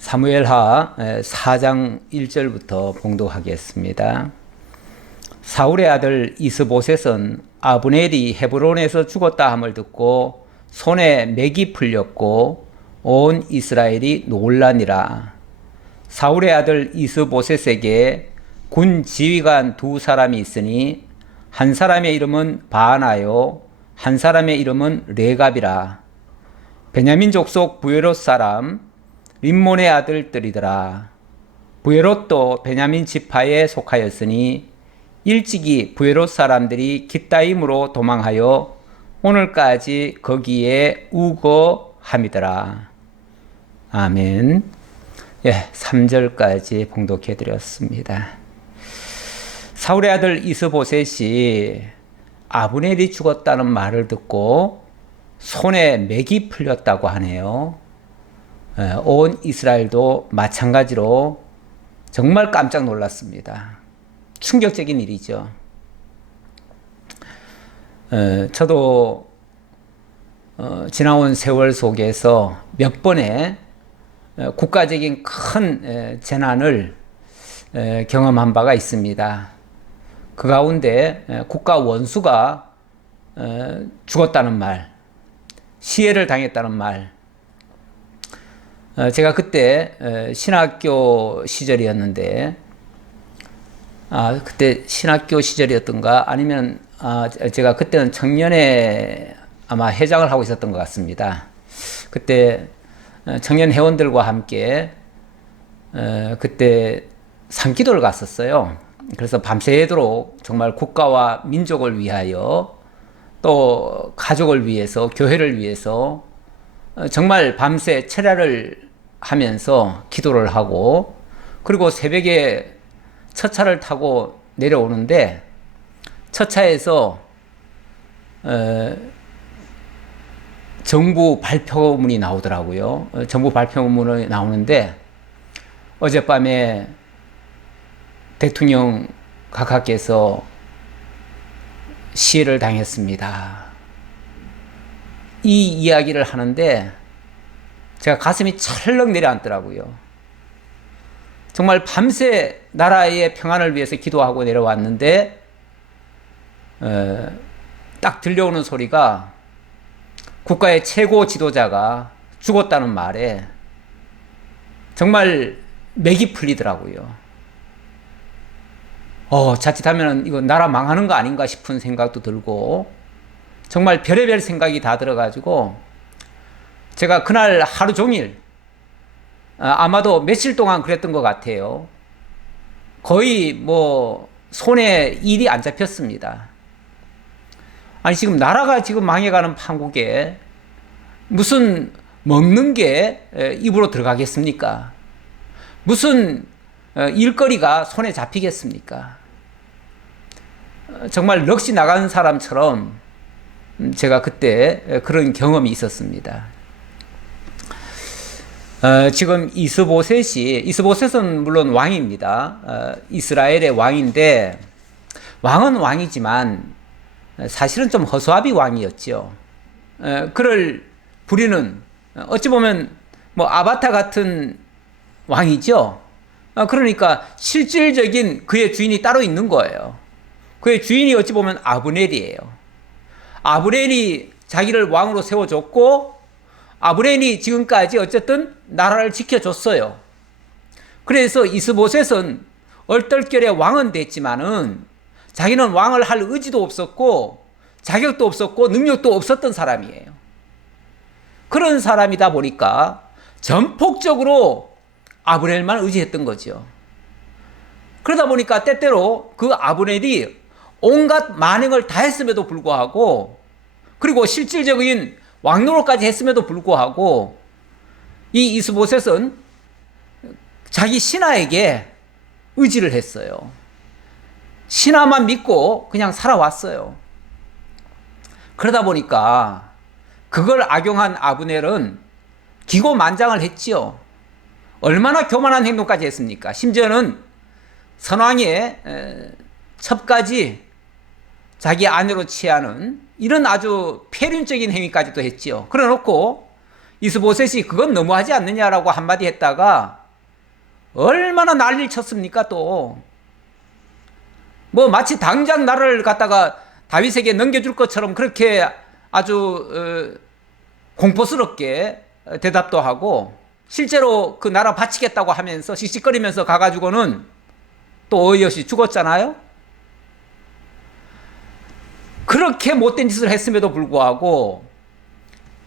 사무엘하 4장 1절부터 봉독하겠습니다. 사울의 아들 이스보셋은 아브넬이 헤브론에서 죽었다 함을 듣고 손에 맥이 풀렸고 온 이스라엘이 놀라니라. 사울의 아들 이스보셋에게 군 지휘관 두 사람이 있으니 한 사람의 이름은 바하나요 한 사람의 이름은 레갑이라. 베냐민 족속 부에롯 사람 림몬의 아들들이더라. 부에롯도 베냐민 지파에 속하였으니 일찍이 부에롯 사람들이 깃다임으로 도망하여 오늘까지 거기에 우거함이더라. 아멘. 3절까지 봉독해 드렸습니다. 사울의 아들 이스보셋이 아브넬이 죽었다는 말을 듣고 손에 맥이 풀렸다고 하네요. 온 이스라엘도 마찬가지로 정말 깜짝 놀랐습니다. 충격적인 일이죠. 저도 지나온 세월 속에서 몇 번의 국가적인 큰 재난을 경험한 바가 있습니다. 그 가운데 국가 원수가 죽었다는 말, 시해를 당했다는 말, 제가 그때 신학교 시절이었는데, 그때 신학교 시절이었던가 아니면 제가 그때는 청년회 아마 회장을 하고 있었던 것 같습니다. 그때 청년 회원들과 함께 그때 산기도를 갔었어요. 그래서 밤새도록 정말 국가와 민족을 위하여 또 가족을 위해서 교회를 위해서 정말 밤새 철야를 하면서 기도를 하고, 그리고 새벽에 첫 차를 타고 내려오는데 첫 차에서 정부 발표문이 나오더라고요. 정부 발표문이 나오는데 어젯밤에 대통령 각하께서 시해를 당했습니다. 이 이야기를 하는데 제가 가슴이 철렁 내려앉더라고요. 정말 밤새 나라의 평안을 위해서 기도하고 내려왔는데 딱 들려오는 소리가 국가의 최고 지도자가 죽었다는 말에 정말 맥이 풀리더라고요. 자칫하면 이거 나라 망하는 거 아닌가 싶은 생각도 들고 정말 별의별 생각이 다 들어가지고 제가 그날 하루 종일 아마도 며칠 동안 그랬던 것 같아요. 거의 손에 일이 안 잡혔습니다. 아니 지금 나라가 지금 망해가는 판국에 무슨 먹는 게 입으로 들어가겠습니까? 무슨 일거리가 손에 잡히겠습니까? 정말 넋이 나간 사람처럼 제가 그때 그런 경험이 있었습니다. 지금 이스보셋은 물론 왕입니다. 이스라엘의 왕인데, 왕은 왕이지만 사실은 좀 허수아비 왕이었죠. 그를 부리는 어찌 보면 아바타 같은 왕이죠. 그러니까 실질적인 그의 주인이 따로 있는 거예요. 그의 주인이 어찌 보면 아브넬이에요. 아브넬이 자기를 왕으로 세워줬고 아브넬이 지금까지 어쨌든 나라를 지켜줬어요. 그래서 이스보셋은 얼떨결에 왕은 됐지만은 자기는 왕을 할 의지도 없었고 자격도 없었고 능력도 없었던 사람이에요. 그런 사람이다 보니까 전폭적으로 아브넬만 의지했던 거죠. 그러다 보니까 때때로 그 아브넬이 온갖 만행을 다 했음에도 불구하고, 그리고 실질적인 왕노릇까지 했음에도 불구하고 이 이스보셋은 자기 신하에게 의지를 했어요. 신하만 믿고 그냥 살아왔어요. 그러다 보니까 그걸 악용한 아브넬은 기고만장을 했지요. 얼마나 교만한 행동까지 했습니까? 심지어는 선왕의 첩까지 자기 아내로 취하는 이런 아주 폐륜적인 행위까지도 했지요. 그래 놓고 이스보셋이 그건 너무하지 않느냐라고 한마디 했다가 얼마나 난리를 쳤습니까 또. 뭐 마치 당장 나라를 갖다가 다윗에게 넘겨줄 것처럼 그렇게 아주 공포스럽게 대답도 하고, 실제로 그 나라 바치겠다고 하면서 씩씩거리면서 가가지고는 또 어이없이 죽었잖아요. 그렇게 못된 짓을 했음에도 불구하고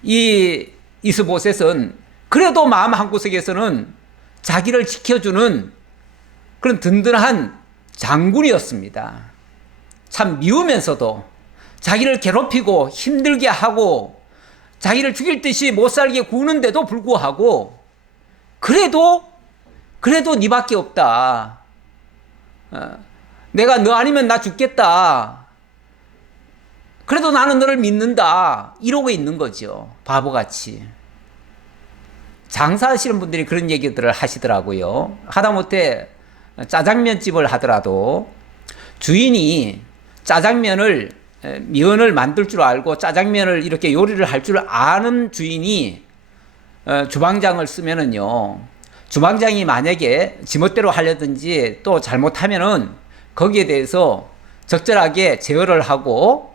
이 이스보셋은 그래도 마음 한구석에서는 자기를 지켜주는 그런 든든한 장군이었습니다. 참 미우면서도 자기를 괴롭히고 힘들게 하고 자기를 죽일 듯이 못 살게 구는데도 불구하고 그래도 니밖에 없다. 내가 너 아니면 나 죽겠다. 그래도 나는 너를 믿는다. 이러고 있는 거죠. 바보같이. 장사하시는 분들이 그런 얘기들을 하시더라고요. 하다못해 짜장면집을 하더라도 주인이 짜장면을, 면을 만들 줄 알고 짜장면을 이렇게 요리를 할 줄 아는 주인이 주방장을 쓰면은요, 주방장이 만약에 지멋대로 하려든지 또 잘못하면은 거기에 대해서 적절하게 제어를 하고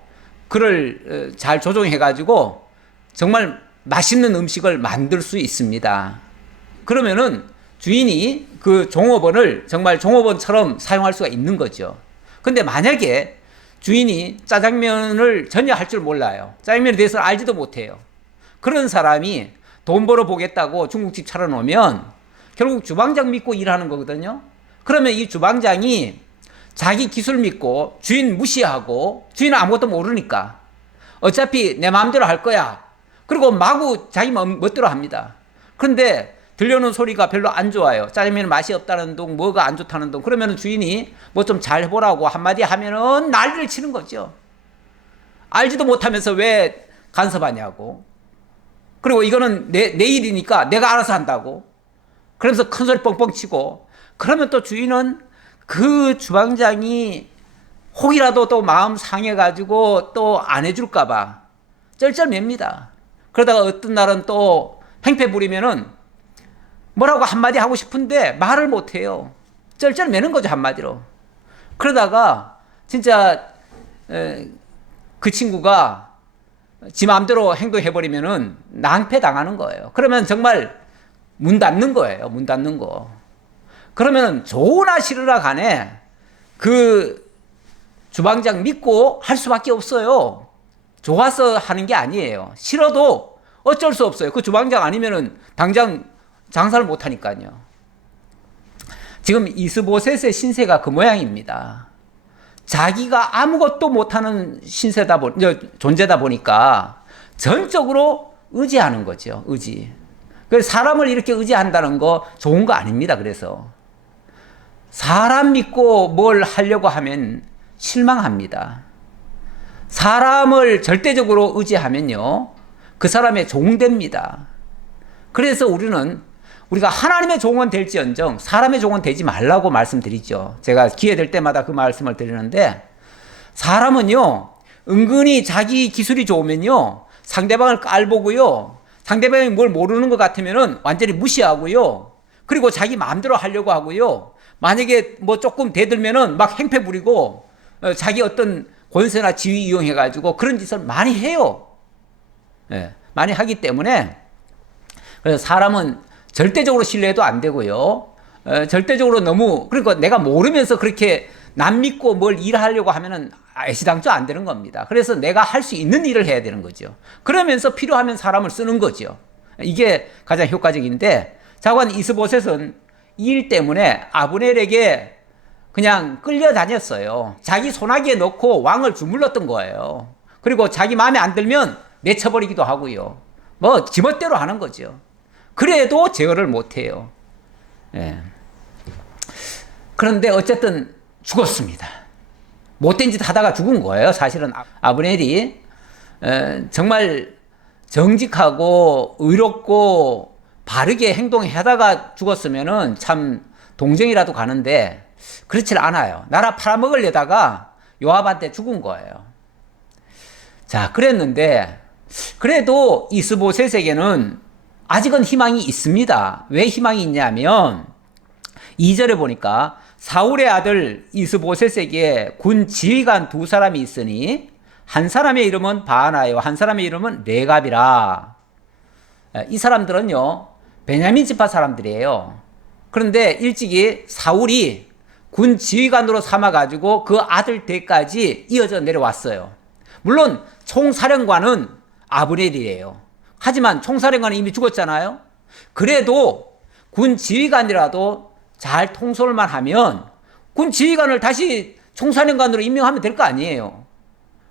그를 잘 조정해 가지고 정말 맛있는 음식을 만들 수 있습니다. 그러면은 주인이 그 종업원을 정말 종업원처럼 사용할 수가 있는 거죠. 근데 만약에 주인이 짜장면을 전혀 할 줄 몰라요. 짜장면에 대해서 알지도 못해요. 그런 사람이 돈 벌어 보겠다고 중국집 차려놓으면 결국 주방장 믿고 일하는 거거든요. 그러면 이 주방장이 자기 기술 믿고 주인 무시하고, 주인은 아무것도 모르니까 어차피 내 마음대로 할 거야. 그리고 마구 자기 멋대로 합니다. 그런데 들려오는 소리가 별로 안 좋아요. 짜장면 맛이 없다는 둥, 뭐가 안 좋다는 둥. 그러면 주인이 뭐 좀 잘 해보라고 한마디 하면은 난리를 치는 거죠. 알지도 못하면서 왜 간섭하냐고. 그리고 이거는 내 일이니까 내가 알아서 한다고. 그러면서 큰 소리 뻥뻥 치고. 그러면 또 주인은 그 주방장이 혹이라도 또 마음 상해가지고 또 안 해줄까봐 쩔쩔맵니다. 그러다가 어떤 날은 또 행패 부리면은 뭐라고 한마디 하고 싶은데 말을 못해요. 쩔쩔매는 거죠, 한마디로. 그러다가 진짜 그 친구가 지 마음대로 행동해버리면은 낭패 당하는 거예요. 그러면 정말 문 닫는 거예요. 문 닫는 거. 그러면 좋으나 싫으나 간에 그 주방장 믿고 할 수밖에 없어요. 좋아서 하는 게 아니에요. 싫어도 어쩔 수 없어요. 그 주방장 아니면은 당장 장사를 못 하니까요. 지금 이스보셋의 신세가 그 모양입니다. 자기가 아무것도 못하는 존재다 보니까 전적으로 의지하는 거죠. 의지. 그래서 사람을 이렇게 의지한다는 거 좋은 거 아닙니다. 그래서 사람 믿고 뭘 하려고 하면 실망합니다. 사람을 절대적으로 의지하면요, 그 사람의 종됩니다. 그래서 우리가 하나님의 종은 될지언정 사람의 종은 되지 말라고 말씀드리죠. 제가 기회 될 때마다 그 말씀을 드리는데, 사람은요 은근히 자기 기술이 좋으면요 상대방을 깔보고요, 상대방이 뭘 모르는 것 같으면은 완전히 무시하고요, 그리고 자기 마음대로 하려고 하고요, 만약에 뭐 조금 대들면은 막 행패 부리고 자기 어떤 권세나 지위 이용해가지고 그런 짓을 많이 해요. 예, 많이 하기 때문에 그래서 사람은 절대적으로 신뢰도 안 되고요. 절대적으로 너무, 그러니까 내가 모르면서 그렇게 남 믿고 뭘 일하려고 하면은 애시당초 안 되는 겁니다. 그래서 내가 할 수 있는 일을 해야 되는 거죠. 그러면서 필요하면 사람을 쓰는 거죠. 이게 가장 효과적인데, 자관 이스보셋은 이 일 때문에 아브넬에게 그냥 끌려다녔어요. 자기 소나기에 넣고 왕을 주물렀던 거예요. 그리고 자기 마음에 안 들면 내쳐버리기도 하고요. 뭐 지멋대로 하는 거죠. 그래도 제어를 못해요. 예. 그런데 어쨌든 죽었습니다. 못된 짓 하다가 죽은 거예요. 사실은 아브넬이 정말 정직하고 의롭고 바르게 행동하다가 죽었으면은 참 동정이라도 가는데 그렇지 않아요. 나라 팔아먹으려다가 요압한테 죽은 거예요. 자, 그랬는데 그래도 이스보셋에게는 아직은 희망이 있습니다. 왜 희망이 있냐면 2절에 보니까 사울의 아들 이스보셋에게 군 지휘관 두 사람이 있으니 한 사람의 이름은 바하나요 한 사람의 이름은 레갑이라. 이 사람들은요 베냐민 지파 사람들이에요. 그런데 일찍이 사울이 군 지휘관으로 삼아가지고 그 아들 댁까지 이어져 내려왔어요. 물론 총사령관은 아브넬이에요. 하지만 총사령관은 이미 죽었잖아요. 그래도 군 지휘관이라도 잘 통솔만 하면 군 지휘관을 다시 총사령관으로 임명하면 될 거 아니에요.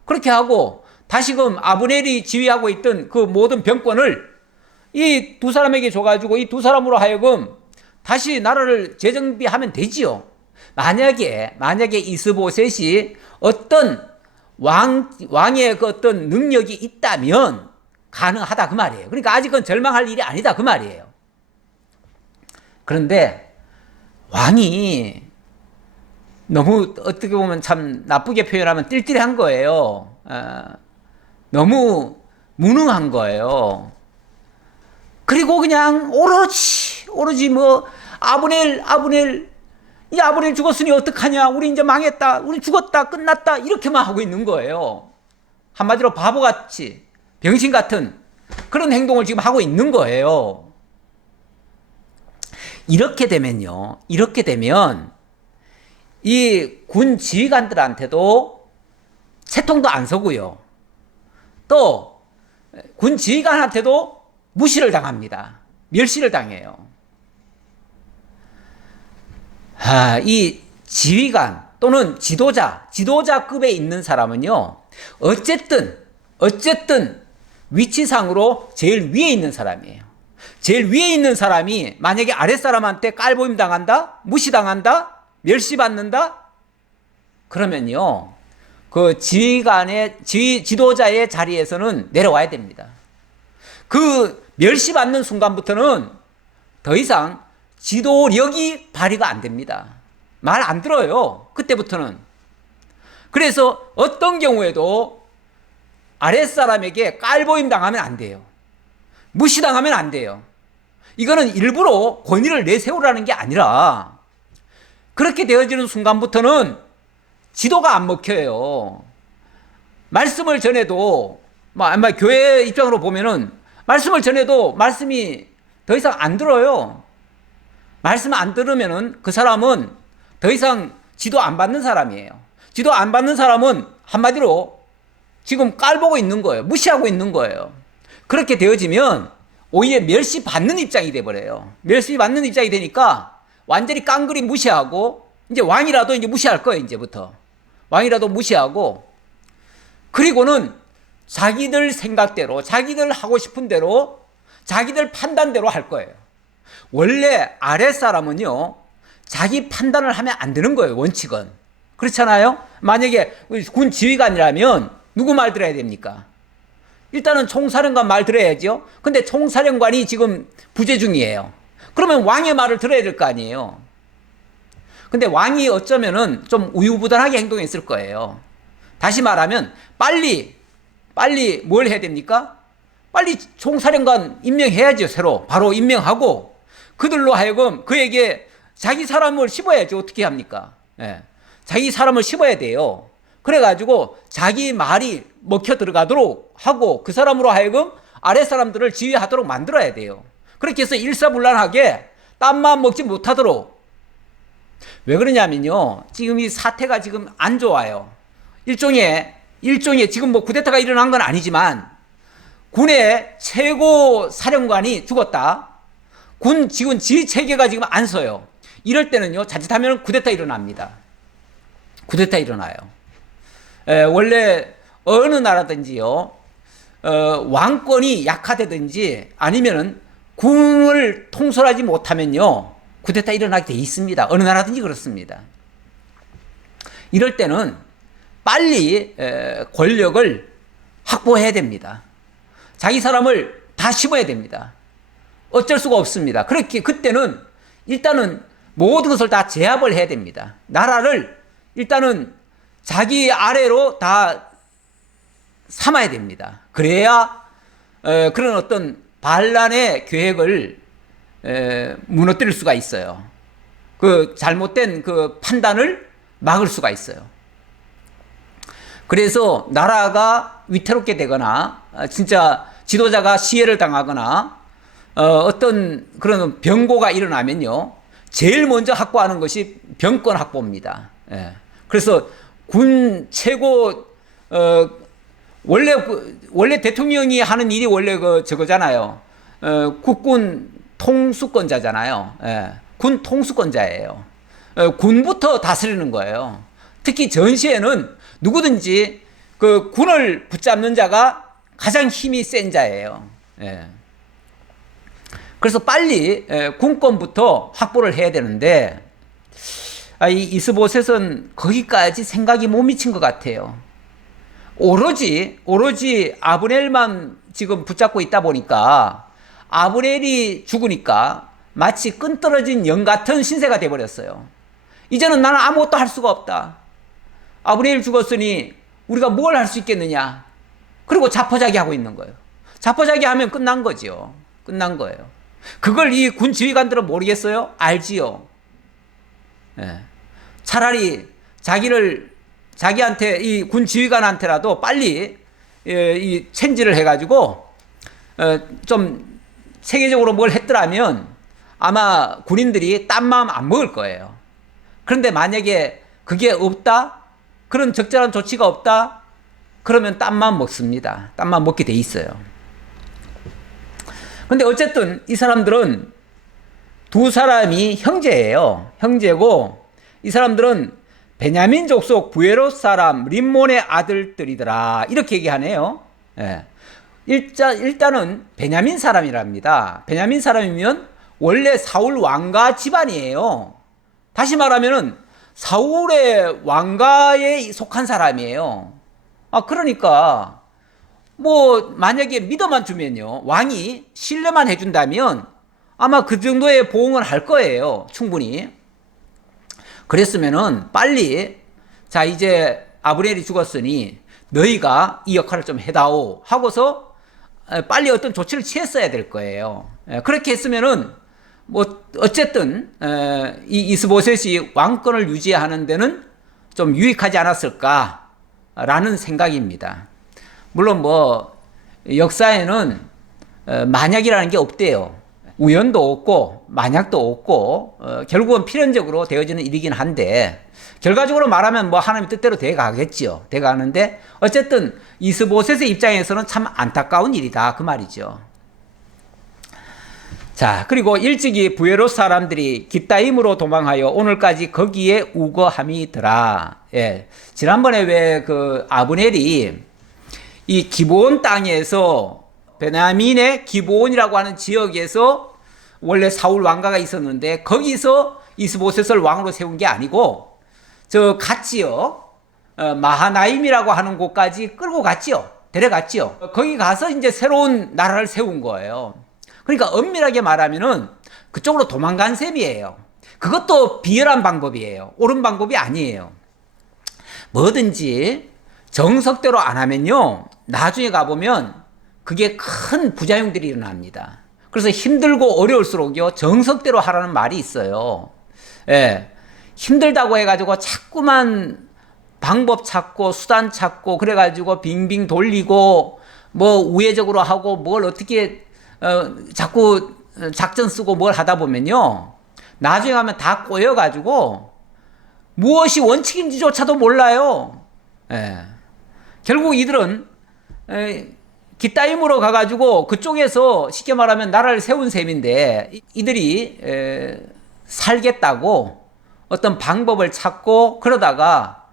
그렇게 하고 다시금 아브넬이 지휘하고 있던 그 모든 병권을 이 두 사람에게 줘가지고 이 두 사람으로 하여금 다시 나라를 재정비하면 되지요. 만약에 이스보셋이 어떤 왕의 그 어떤 능력이 있다면 가능하다 그 말이에요. 그러니까 아직은 절망할 일이 아니다 그 말이에요. 그런데 왕이 너무 어떻게 보면 참 나쁘게 표현하면 띨띨한 거예요. 너무 무능한 거예요. 그리고 그냥 오로지 뭐 아브넬 이 아브넬 죽었으니 어떡하냐, 우리 이제 망했다, 우리 죽었다, 끝났다, 이렇게만 하고 있는 거예요. 한마디로 바보같이 병신 같은 그런 행동을 지금 하고 있는 거예요. 이렇게 되면 이 군 지휘관들한테도 채통도 안 서고요. 또 군 지휘관한테도 무시를 당합니다. 멸시를 당해요. 이 지휘관 또는 지도자급에 있는 사람은요, 어쨌든 위치상으로 제일 위에 있는 사람이에요. 제일 위에 있는 사람이 만약에 아랫사람한테 깔보임 당한다, 무시당한다, 멸시받는다, 그러면요, 그 지도자의 자리에서는 내려와야 됩니다. 그 멸시받는 순간부터는 더 이상 지도력이 발휘가 안 됩니다. 말 안 들어요. 그때부터는. 그래서 어떤 경우에도 아랫사람에게 깔보임 당하면 안 돼요. 무시당하면 안 돼요. 이거는 일부러 권위를 내세우라는 게 아니라 그렇게 되어지는 순간부터는 지도가 안 먹혀요. 말씀을 전해도 아마 교회 입장으로 보면은 말씀을 전해도 말씀이 더 이상 안 들어요. 말씀 안 들으면은 그 사람은 더 이상 지도 안 받는 사람이에요. 지도 안 받는 사람은 한마디로 지금 깔보고 있는 거예요. 무시하고 있는 거예요. 그렇게 되어지면 오히려 멸시받는 입장이 돼버려요. 멸시받는 입장이 되니까 완전히 깡그리 무시하고 이제 왕이라도 이제 무시할 거예요. 이제부터 왕이라도 무시하고, 그리고는 자기들 생각대로, 자기들 하고 싶은 대로, 자기들 판단대로 할 거예요. 원래 아랫사람은요, 자기 판단을 하면 안 되는 거예요. 원칙은. 그렇잖아요. 만약에 군 지휘관이라면 누구 말 들어야 됩니까? 일단은 총사령관 말 들어야죠. 근데 총사령관이 지금 부재 중이에요. 그러면 왕의 말을 들어야 될 거 아니에요. 근데 왕이 어쩌면은 좀 우유부단하게 행동했을 거예요. 다시 말하면 빨리 뭘 해야 됩니까? 빨리 총사령관 임명해야죠. 새로 바로 임명하고 그들로 하여금 그에게 자기 사람을 씹어야죠. 어떻게 합니까? 예. 자기 사람을 씹어야 돼요. 그래가지고 자기 말이 먹혀 들어가도록 하고 그 사람으로 하여금 아랫 사람들을 지휘하도록 만들어야 돼요. 그렇게 해서 일사불란하게 땀만 먹지 못하도록. 왜 그러냐면요, 지금 이 사태가 지금 안 좋아요. 일종의 지금 뭐 쿠데타가 일어난 건 아니지만 군의 최고 사령관이 죽었다. 군 지금 지휘 체계가 지금 안 서요. 이럴 때는요, 자칫하면 쿠데타 일어납니다. 쿠데타 일어나요. 원래 어느 나라든지요, 왕권이 약화되든지 아니면은 군을 통솔하지 못하면요, 쿠데타 일어나게 돼 있습니다. 어느 나라든지 그렇습니다. 이럴 때는 빨리 권력을 확보해야 됩니다. 자기 사람을 다 씹어야 됩니다. 어쩔 수가 없습니다. 그렇게 그때는 일단은 모든 것을 다 제압을 해야 됩니다. 나라를 일단은 자기 아래로 다 삼아야 됩니다. 그래야 그런 어떤 반란의 계획을 무너뜨릴 수가 있어요. 그 잘못된 그 판단을 막을 수가 있어요. 그래서 나라가 위태롭게 되거나 진짜 지도자가 시해를 당하거나 어떤 그런 병고가 일어나면요, 제일 먼저 확보하는 것이 병권 확보입니다. 예. 그래서 군 최고 원래 대통령이 하는 일이 원래 저거잖아요. 국군 통수권자잖아요. 예. 군 통수권자예요. 군부터 다스리는 거예요. 특히 전시에는 누구든지 그 군을 붙잡는 자가 가장 힘이 센 자예요. 예. 그래서 빨리 군권부터 확보를 해야 되는데 이 이스보셋은 거기까지 생각이 못 미친 것 같아요. 오로지 아브넬만 지금 붙잡고 있다 보니까 아브넬이 죽으니까 마치 끈떨어진 영 같은 신세가 돼버렸어요. 이제는 나는 아무것도 할 수가 없다. 아브넬이 죽었으니 우리가 뭘 할 수 있겠느냐. 그리고 자포자기 하고 있는 거예요. 자포자기 하면 끝난 거죠. 끝난 거예요. 그걸 이 군 지휘관들은 모르겠어요? 알지요. 예. 차라리 자기한테 이 군 지휘관한테라도 빨리 이 체인지를 해가지고 좀 세계적으로 뭘 했더라면 아마 군인들이 딴 마음 안 먹을 거예요. 그런데 만약에 그게 없다? 그런 적절한 조치가 없다? 그러면 딴 마음 먹습니다. 딴 마음 먹게 돼 있어요. 근데 어쨌든 이 사람들은 두 사람이 형제예요. 형제고 이 사람들은 베냐민 족속 부에롯 사람 림몬의 아들들이더라. 이렇게 얘기하네요. 예. 일단은 베냐민 사람이랍니다. 베냐민 사람이면 원래 사울 왕가 집안이에요. 다시 말하면은 사울의 왕가에 속한 사람이에요. 그러니까 뭐 만약에 믿어만 주면요, 왕이 신뢰만 해준다면 아마 그 정도의 보응을 할 거예요. 충분히. 그랬으면은 빨리 자 이제 아브넬이 죽었으니 너희가 이 역할을 좀 해다오 하고서 빨리 어떤 조치를 취했어야 될 거예요. 그렇게 했으면은 뭐 어쨌든 이 이스보셋이 왕권을 유지하는 데는 좀 유익하지 않았을까라는 생각입니다. 물론 뭐 역사에는 만약이라는 게 없대요. 우연도 없고 만약도 없고 결국은 필연적으로 되어지는 일이긴 한데 결과적으로 말하면 뭐 하나님의 뜻대로 돼가겠죠. 돼가는데 어쨌든 이스보셋의 입장에서는 참 안타까운 일이다 그 말이죠. 자, 그리고 일찍이 부에롯 사람들이 깃다임으로 도망하여 오늘까지 거기에 우거함이더라. 예. 지난번에 왜 그 아브넬이 이 기브온 땅에서 베냐민의 기브온이라고 하는 지역에서 원래 사울 왕가가 있었는데 거기서 이스보셋을 왕으로 세운 게 아니고 저 갓지요. 마하나임이라고 하는 곳까지 끌고 갔지요. 데려갔지요. 거기 가서 이제 새로운 나라를 세운 거예요. 그러니까 엄밀하게 말하면은 그쪽으로 도망간 셈이에요. 그것도 비열한 방법이에요. 옳은 방법이 아니에요. 뭐든지 정석대로 안 하면요, 나중에 가보면 그게 큰 부작용들이 일어납니다. 그래서 힘들고 어려울수록요, 정석대로 하라는 말이 있어요. 예. 힘들다고 해가지고 자꾸만 방법 찾고 수단 찾고 그래가지고 빙빙 돌리고 뭐 우회적으로 하고 뭘 어떻게 자꾸 작전 쓰고 뭘 하다 보면요, 나중에 가면 다 꼬여가지고 무엇이 원칙인지조차도 몰라요. 예. 결국 이들은 깃다임으로 가가지고 그쪽에서 쉽게 말하면 나라를 세운 셈인데 이들이 살겠다고 어떤 방법을 찾고 그러다가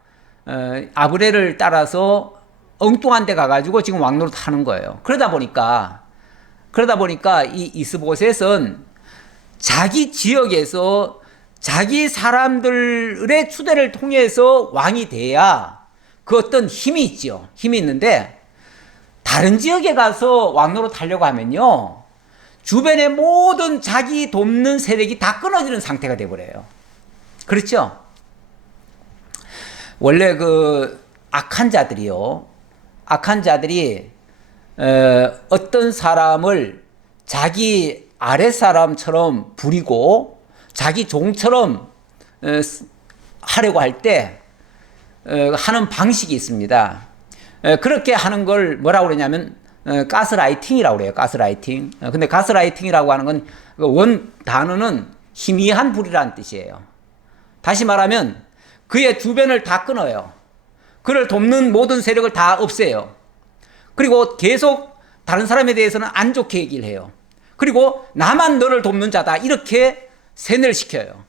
아브넬을 따라서 엉뚱한 데 가가지고 지금 왕노릇 하는 거예요. 그러다 보니까 이 이스보셋은 자기 지역에서 자기 사람들의 추대를 통해서 왕이 돼야 그 어떤 힘이 있죠. 힘이 있는데 다른 지역에 가서 왕노릇 하려고 하면요, 주변의 모든 자기 돕는 세력이 다 끊어지는 상태가 돼버려요. 그렇죠? 원래 그 악한 자들이 어떤 사람을 자기 아랫사람처럼 부리고 자기 종처럼 하려고 할 때 하는 방식이 있습니다. 그렇게 하는 걸 뭐라고 그러냐면 가스라이팅이라고 그래요. 가스라이팅. 근데 가스라이팅이라고 하는 건 원 단어는 희미한 불이라는 뜻이에요. 다시 말하면 그의 주변을 다 끊어요. 그를 돕는 모든 세력을 다 없애요. 그리고 계속 다른 사람에 대해서는 안 좋게 얘기를 해요. 그리고 나만 너를 돕는 자다 이렇게 세뇌를 시켜요.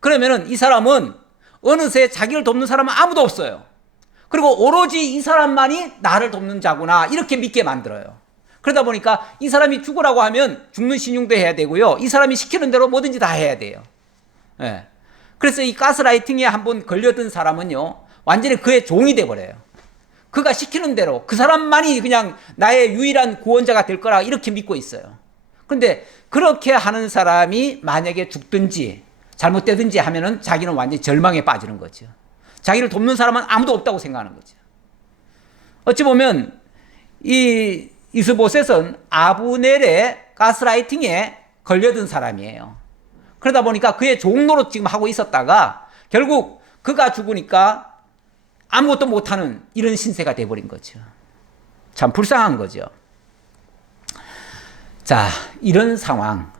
그러면은 이 사람은 어느새 자기를 돕는 사람은 아무도 없어요. 그리고 오로지 이 사람만이 나를 돕는 자구나 이렇게 믿게 만들어요. 그러다 보니까 이 사람이 죽으라고 하면 죽는 신용도 해야 되고요. 이 사람이 시키는 대로 뭐든지 다 해야 돼요. 예. 그래서 이 가스라이팅에 한번 걸려든 사람은요, 완전히 그의 종이 돼버려요. 그가 시키는 대로 그 사람만이 그냥 나의 유일한 구원자가 될 거라 이렇게 믿고 있어요. 그런데 그렇게 하는 사람이 만약에 죽든지 잘못되든지 하면은 자기는 완전히 절망에 빠지는 거죠. 자기를 돕는 사람은 아무도 없다고 생각하는 거죠. 어찌 보면 이 이스보셋은 아브넬의 가스라이팅에 걸려든 사람이에요. 그러다 보니까 그의 종로로 지금 하고 있었다가 결국 그가 죽으니까 아무것도 못하는 이런 신세가 돼버린 거죠. 참 불쌍한 거죠. 자, 이런 상황.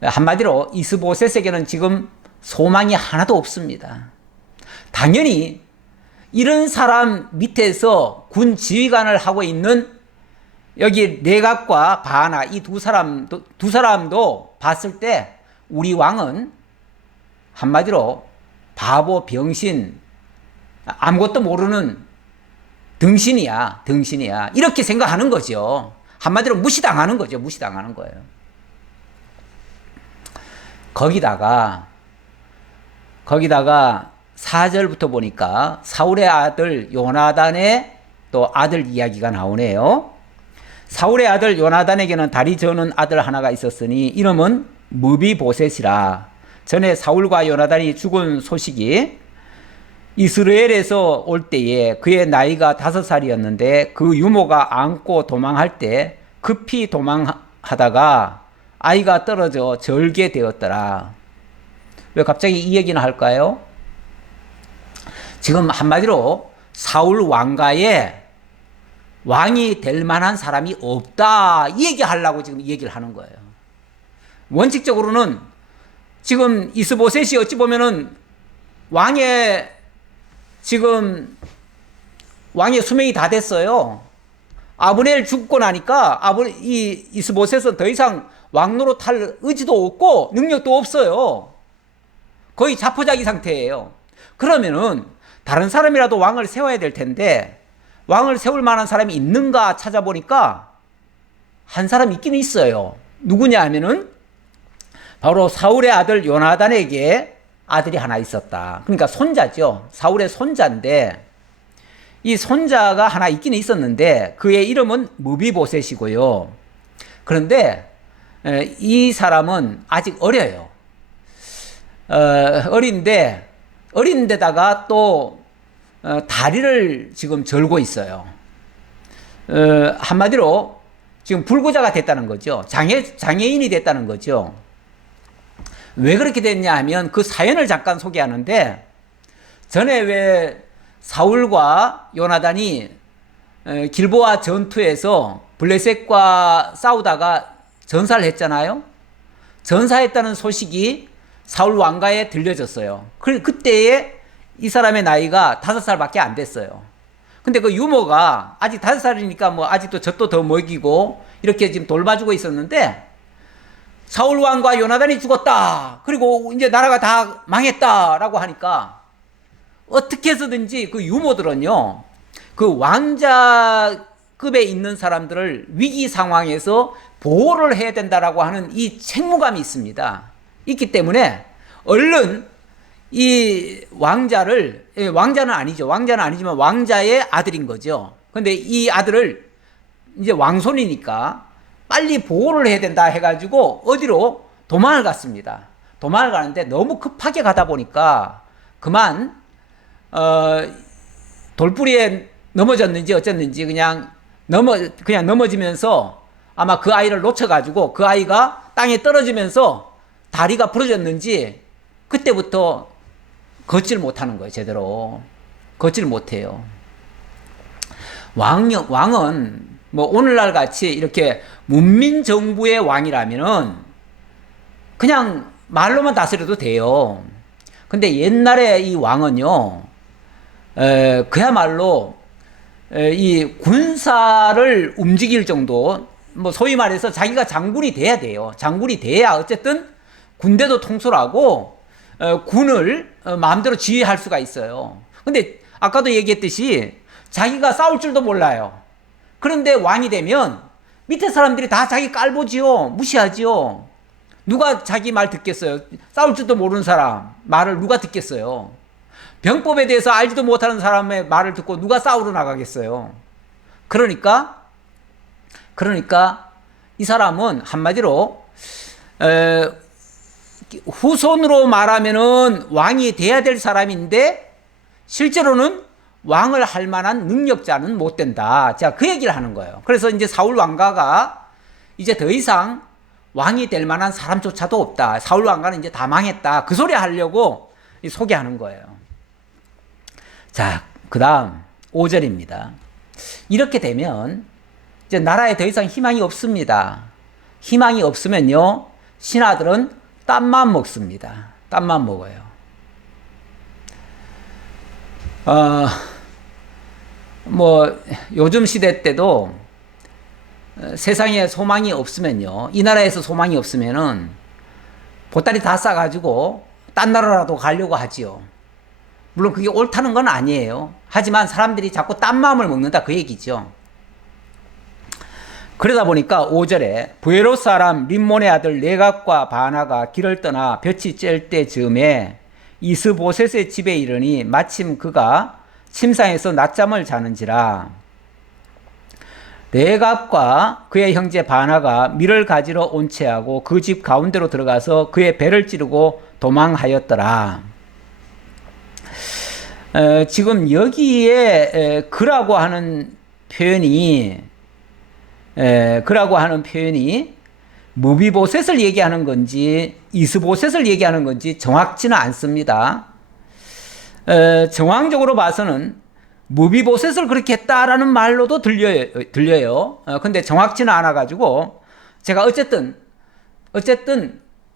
한마디로 이스보셋에게는 지금 소망이 하나도 없습니다. 당연히 이런 사람 밑에서 군 지휘관을 하고 있는 여기 레갑과 바하나 이 두 사람도 봤을 때 우리 왕은 한마디로 바보, 병신, 아무것도 모르는 등신이야 이렇게 생각하는 거죠. 한마디로 무시당하는 거죠. 무시당하는 거예요. 거기다가 4절부터 보니까 사울의 아들 요나단의 또 아들 이야기가 나오네요. 사울의 아들 요나단에게는 다리 저는 아들 하나가 있었으니 이름은 무비보셋이라. 전에 사울과 요나단이 죽은 소식이 이스라엘에서 올 때에 그의 나이가 5살이었는데 그 유모가 안고 도망할 때 급히 도망하다가 아이가 떨어져 절게 되었더라. 왜 갑자기 이 얘기는 할까요? 지금 한마디로 사울 왕가에 왕이 될 만한 사람이 없다 이 얘기하려고 지금 이 얘기를 하는 거예요. 원칙적으로는 지금 이스보셋이 어찌 보면은 왕의 수명이 다 됐어요. 아브넬 죽고 나니까 이 이스보셋은 더 이상 왕노로 탈 의지도 없고 능력도 없어요. 거의 자포자기 상태예요. 그러면은 다른 사람이라도 왕을 세워야 될 텐데 왕을 세울 만한 사람이 있는가 찾아보니까 한 사람 있기는 있어요. 누구냐 하면은 바로 사울의 아들 요나단에게 아들이 하나 있었다. 그러니까 손자죠. 사울의 손자인데 이 손자가 하나 있기는 있었는데 그의 이름은 무비보셋이고요. 그런데 이 사람은 아직 어려요. 어린데다가 또 다리를 지금 절고 있어요. 한마디로 지금 불구자가 됐다는 거죠. 장애인이 됐다는 거죠. 왜 그렇게 됐냐 하면 그 사연을 잠깐 소개하는데 전에 왜 사울과 요나단이 길보아 전투에서 블레셋과 싸우다가 전사를 했잖아요. 전사했다는 소식이 사울 왕가에 들려졌어요. 그때에 이 사람의 나이가 5살밖에 안 됐어요. 근데 그 유모가 아직 5살이니까 뭐 아직도 젖도 더 먹이고 이렇게 지금 돌봐주고 있었는데 사울 왕과 요나단이 죽었다. 그리고 이제 나라가 다 망했다라고 하니까 어떻게 해서든지 그 유모들은요, 그 왕자급에 있는 사람들을 위기 상황에서 보호를 해야 된다라고 하는 이 책무감이 있습니다. 있기 때문에 얼른 이 왕자는 아니지만 왕자의 아들인 거죠. 근데 이 아들을 이제 왕손이니까 빨리 보호를 해야 된다 해가지고 어디로 도망을 갔습니다. 도망을 가는데 너무 급하게 가다 보니까 그만 돌부리에 넘어졌는지 어쨌는지 그냥 넘어지면서 아마 그 아이를 놓쳐가지고 그 아이가 땅에 떨어지면서 다리가 부러졌는지 그때부터 걷질 못하는 거예요. 제대로 걷질 못해요. 왕은 뭐 오늘날 같이 이렇게 문민정부의 왕이라면은 그냥 말로만 다스려도 돼요. 근데 옛날에 이 왕은요, 그야말로 이 군사를 움직일 정도, 뭐 소위 말해서 자기가 장군이 돼야 돼요. 장군이 돼야 어쨌든 군대도 통솔하고 군을 마음대로 지휘할 수가 있어요. 근데 아까도 얘기했듯이 자기가 싸울 줄도 몰라요. 그런데 왕이 되면 밑에 사람들이 다 자기 깔보지요. 무시하지요. 누가 자기 말 듣겠어요? 싸울 줄도 모르는 사람 말을 누가 듣겠어요? 병법에 대해서 알지도 못하는 사람의 말을 듣고 누가 싸우러 나가겠어요? 그러니까 이 사람은 한마디로 후손으로 말하면은 왕이 돼야 될 사람인데 실제로는 왕을 할 만한 능력자는 못 된다. 자, 그 얘기를 하는 거예요. 그래서 이제 사울 왕가가 이제 더 이상 왕이 될 만한 사람조차도 없다. 사울 왕가는 이제 다 망했다. 그 소리 하려고 소개하는 거예요. 자, 그 다음 5절입니다. 이렇게 되면 이제 나라에 더 이상 희망이 없습니다. 희망이 없으면요, 신하들은 땀만 먹습니다. 땀만 먹어요. 뭐 요즘 시대 때도 세상에 소망이 없으면요, 이 나라에서 소망이 없으면은 보따리 다 싸가지고 딴 나라라도 가려고 하지요. 물론 그게 옳다는 건 아니에요. 하지만 사람들이 자꾸 딴 마음을 먹는다, 그 얘기죠. 그러다 보니까 5절에 부에롯 사람 림몬의 아들 레갑과 바나가 길을 떠나 볕이 쬐을 때 즈음에 이스보셋의 집에 이르니 마침 그가 침상에서 낮잠을 자는지라. 레갑과 그의 형제 바나가 밀을 가지러 온 채하고 그 집 가운데로 들어가서 그의 배를 찌르고 도망하였더라. 지금 여기에 그라고 하는 표현이 무비보셋을 얘기하는 건지 이스보셋을 얘기하는 건지 정확치는 않습니다. 정황적으로 봐서는 무비보셋을 그렇게 했다라는 말로도 들려요. 근데 정확치는 않아가지고 제가 어쨌든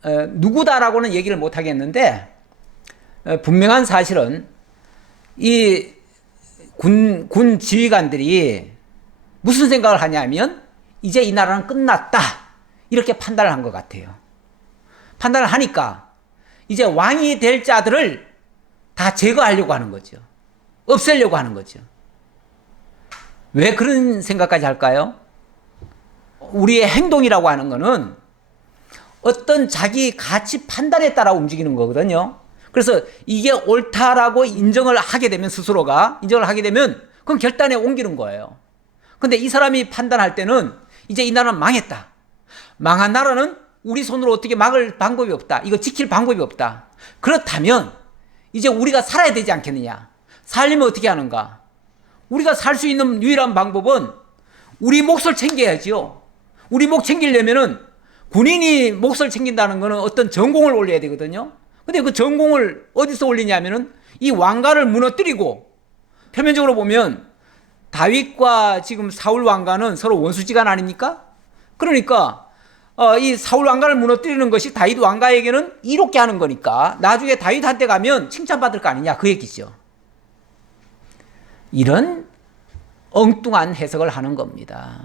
누구다라고는 얘기를 못 하겠는데 분명한 사실은 이 군 지휘관들이 무슨 생각을 하냐면 이제 이 나라는 끝났다 이렇게 판단을 한 것 같아요. 판단을 하니까 이제 왕이 될 자들을 다 제거하려고 하는 거죠. 없애려고 하는 거죠. 왜 그런 생각까지 할까요? 우리의 행동이라고 하는 거는 어떤 자기 가치 판단에 따라 움직이는 거거든요. 그래서 이게 옳다라고 인정을 하게 되면 스스로가 인정을 하게 되면 그건 결단에 옮기는 거예요. 근데 이 사람이 판단할 때는 이제 이 나라는 망했다. 망한 나라는 우리 손으로 어떻게 막을 방법이 없다. 이거 지킬 방법이 없다. 그렇다면 이제 우리가 살아야 되지 않겠느냐. 살려면 어떻게 하는가? 우리가 살 수 있는 유일한 방법은 우리 몫을 챙겨야지요. 우리 몫 챙기려면은 군인이 몫을 챙긴다는 거는 어떤 전공을 올려야 되거든요. 근데 그 전공을 어디서 올리냐면은 이 왕가를 무너뜨리고, 표면적으로 보면 다윗과 지금 사울 왕가는 서로 원수지간 아닙니까? 그러니까 이 사울 왕가를 무너뜨리는 것이 다윗 왕가에게는 이롭게 하는 거니까 나중에 다윗한테 가면 칭찬받을 거 아니냐, 그 얘기죠. 이런 엉뚱한 해석을 하는 겁니다.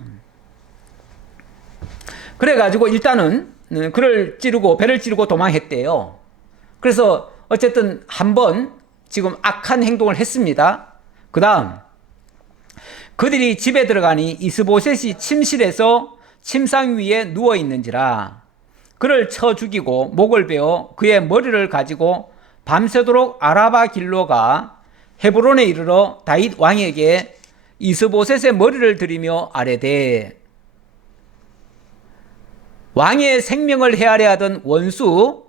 그래가지고 일단은 그를 찌르고 배를 찌르고 도망했대요. 그래서 어쨌든 한번 지금 악한 행동을 했습니다. 그 다음 그들이 집에 들어가니 이스보셋이 침실에서 침상 위에 누워 있는지라. 그를 쳐 죽이고 목을 베어 그의 머리를 가지고 밤새도록 아라바 길로 가 헤브론에 이르러 다윗 왕에게 이스보셋의 머리를 들이며 아뢰되, 왕의 생명을 헤아려 하던 원수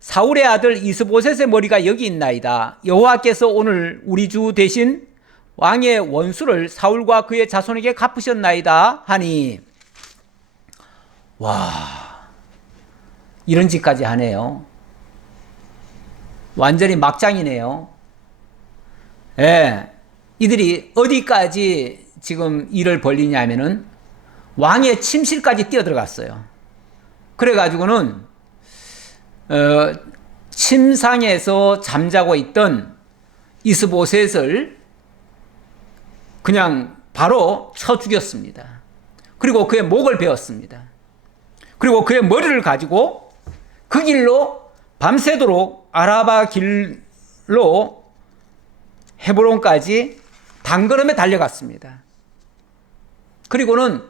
사울의 아들 이스보셋의 머리가 여기 있나이다. 여호와께서 오늘 우리 주 대신 왕의 원수를 사울과 그의 자손에게 갚으셨나이다 하니, 와, 이런 짓까지 하네요. 완전히 막장이네요. 예, 이들이 어디까지 지금 일을 벌리냐면은 왕의 침실까지 뛰어들어갔어요. 그래가지고는 침상에서 잠자고 있던 이스보셋을 그냥 바로 쳐 죽였습니다. 그리고 그의 목을 베었습니다. 그리고 그의 머리를 가지고 그 길로 밤새도록 아라바 길로 헤브론까지 단걸음에 달려갔습니다. 그리고는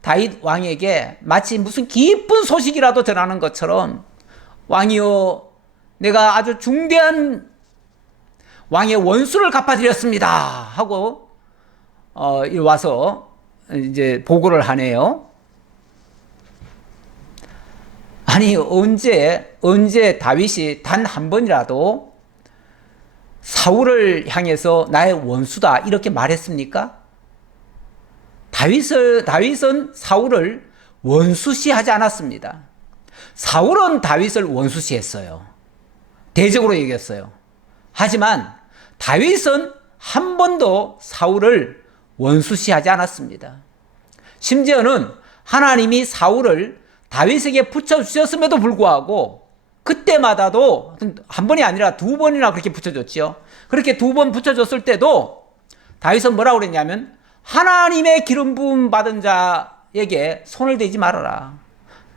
다윗 왕에게 마치 무슨 기쁜 소식이라도 전하는 것처럼 왕이여, 내가 아주 중대한 왕의 원수를 갚아드렸습니다 하고 와서 이제 보고를 하네요. 아니, 언제 다윗이 단 한 번이라도 사울을 향해서 나의 원수다 이렇게 말했습니까? 다윗은 사울을 원수시하지 않았습니다. 사울은 다윗을 원수시했어요. 대적으로 얘기했어요. 하지만 다윗은 한 번도 사울을 원수시하지 않았습니다. 심지어는 하나님이 사울을 다윗에게 붙여주셨음에도 불구하고 그때마다도 한 번이 아니라 두 번이나 그렇게 붙여줬죠. 그렇게 두 번 붙여줬을 때도 다윗은 뭐라고 그랬냐면 하나님의 기름 부음 받은 자에게 손을 대지 말아라.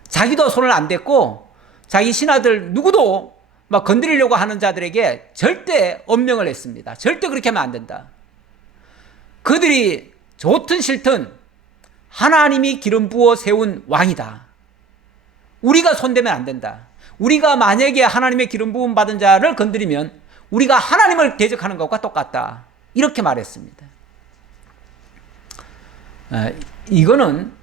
자기도 손을 안 댔고 자기 신하들 누구도 막 건드리려고 하는 자들에게 절대 엄명을 했습니다. 절대 그렇게 하면 안 된다. 그들이 좋든 싫든 하나님이 기름 부어 세운 왕이다. 우리가 손대면 안 된다. 우리가 만약에 하나님의 기름 부음 받은 자를 건드리면 우리가 하나님을 대적하는 것과 똑같다. 이렇게 말했습니다. 이거는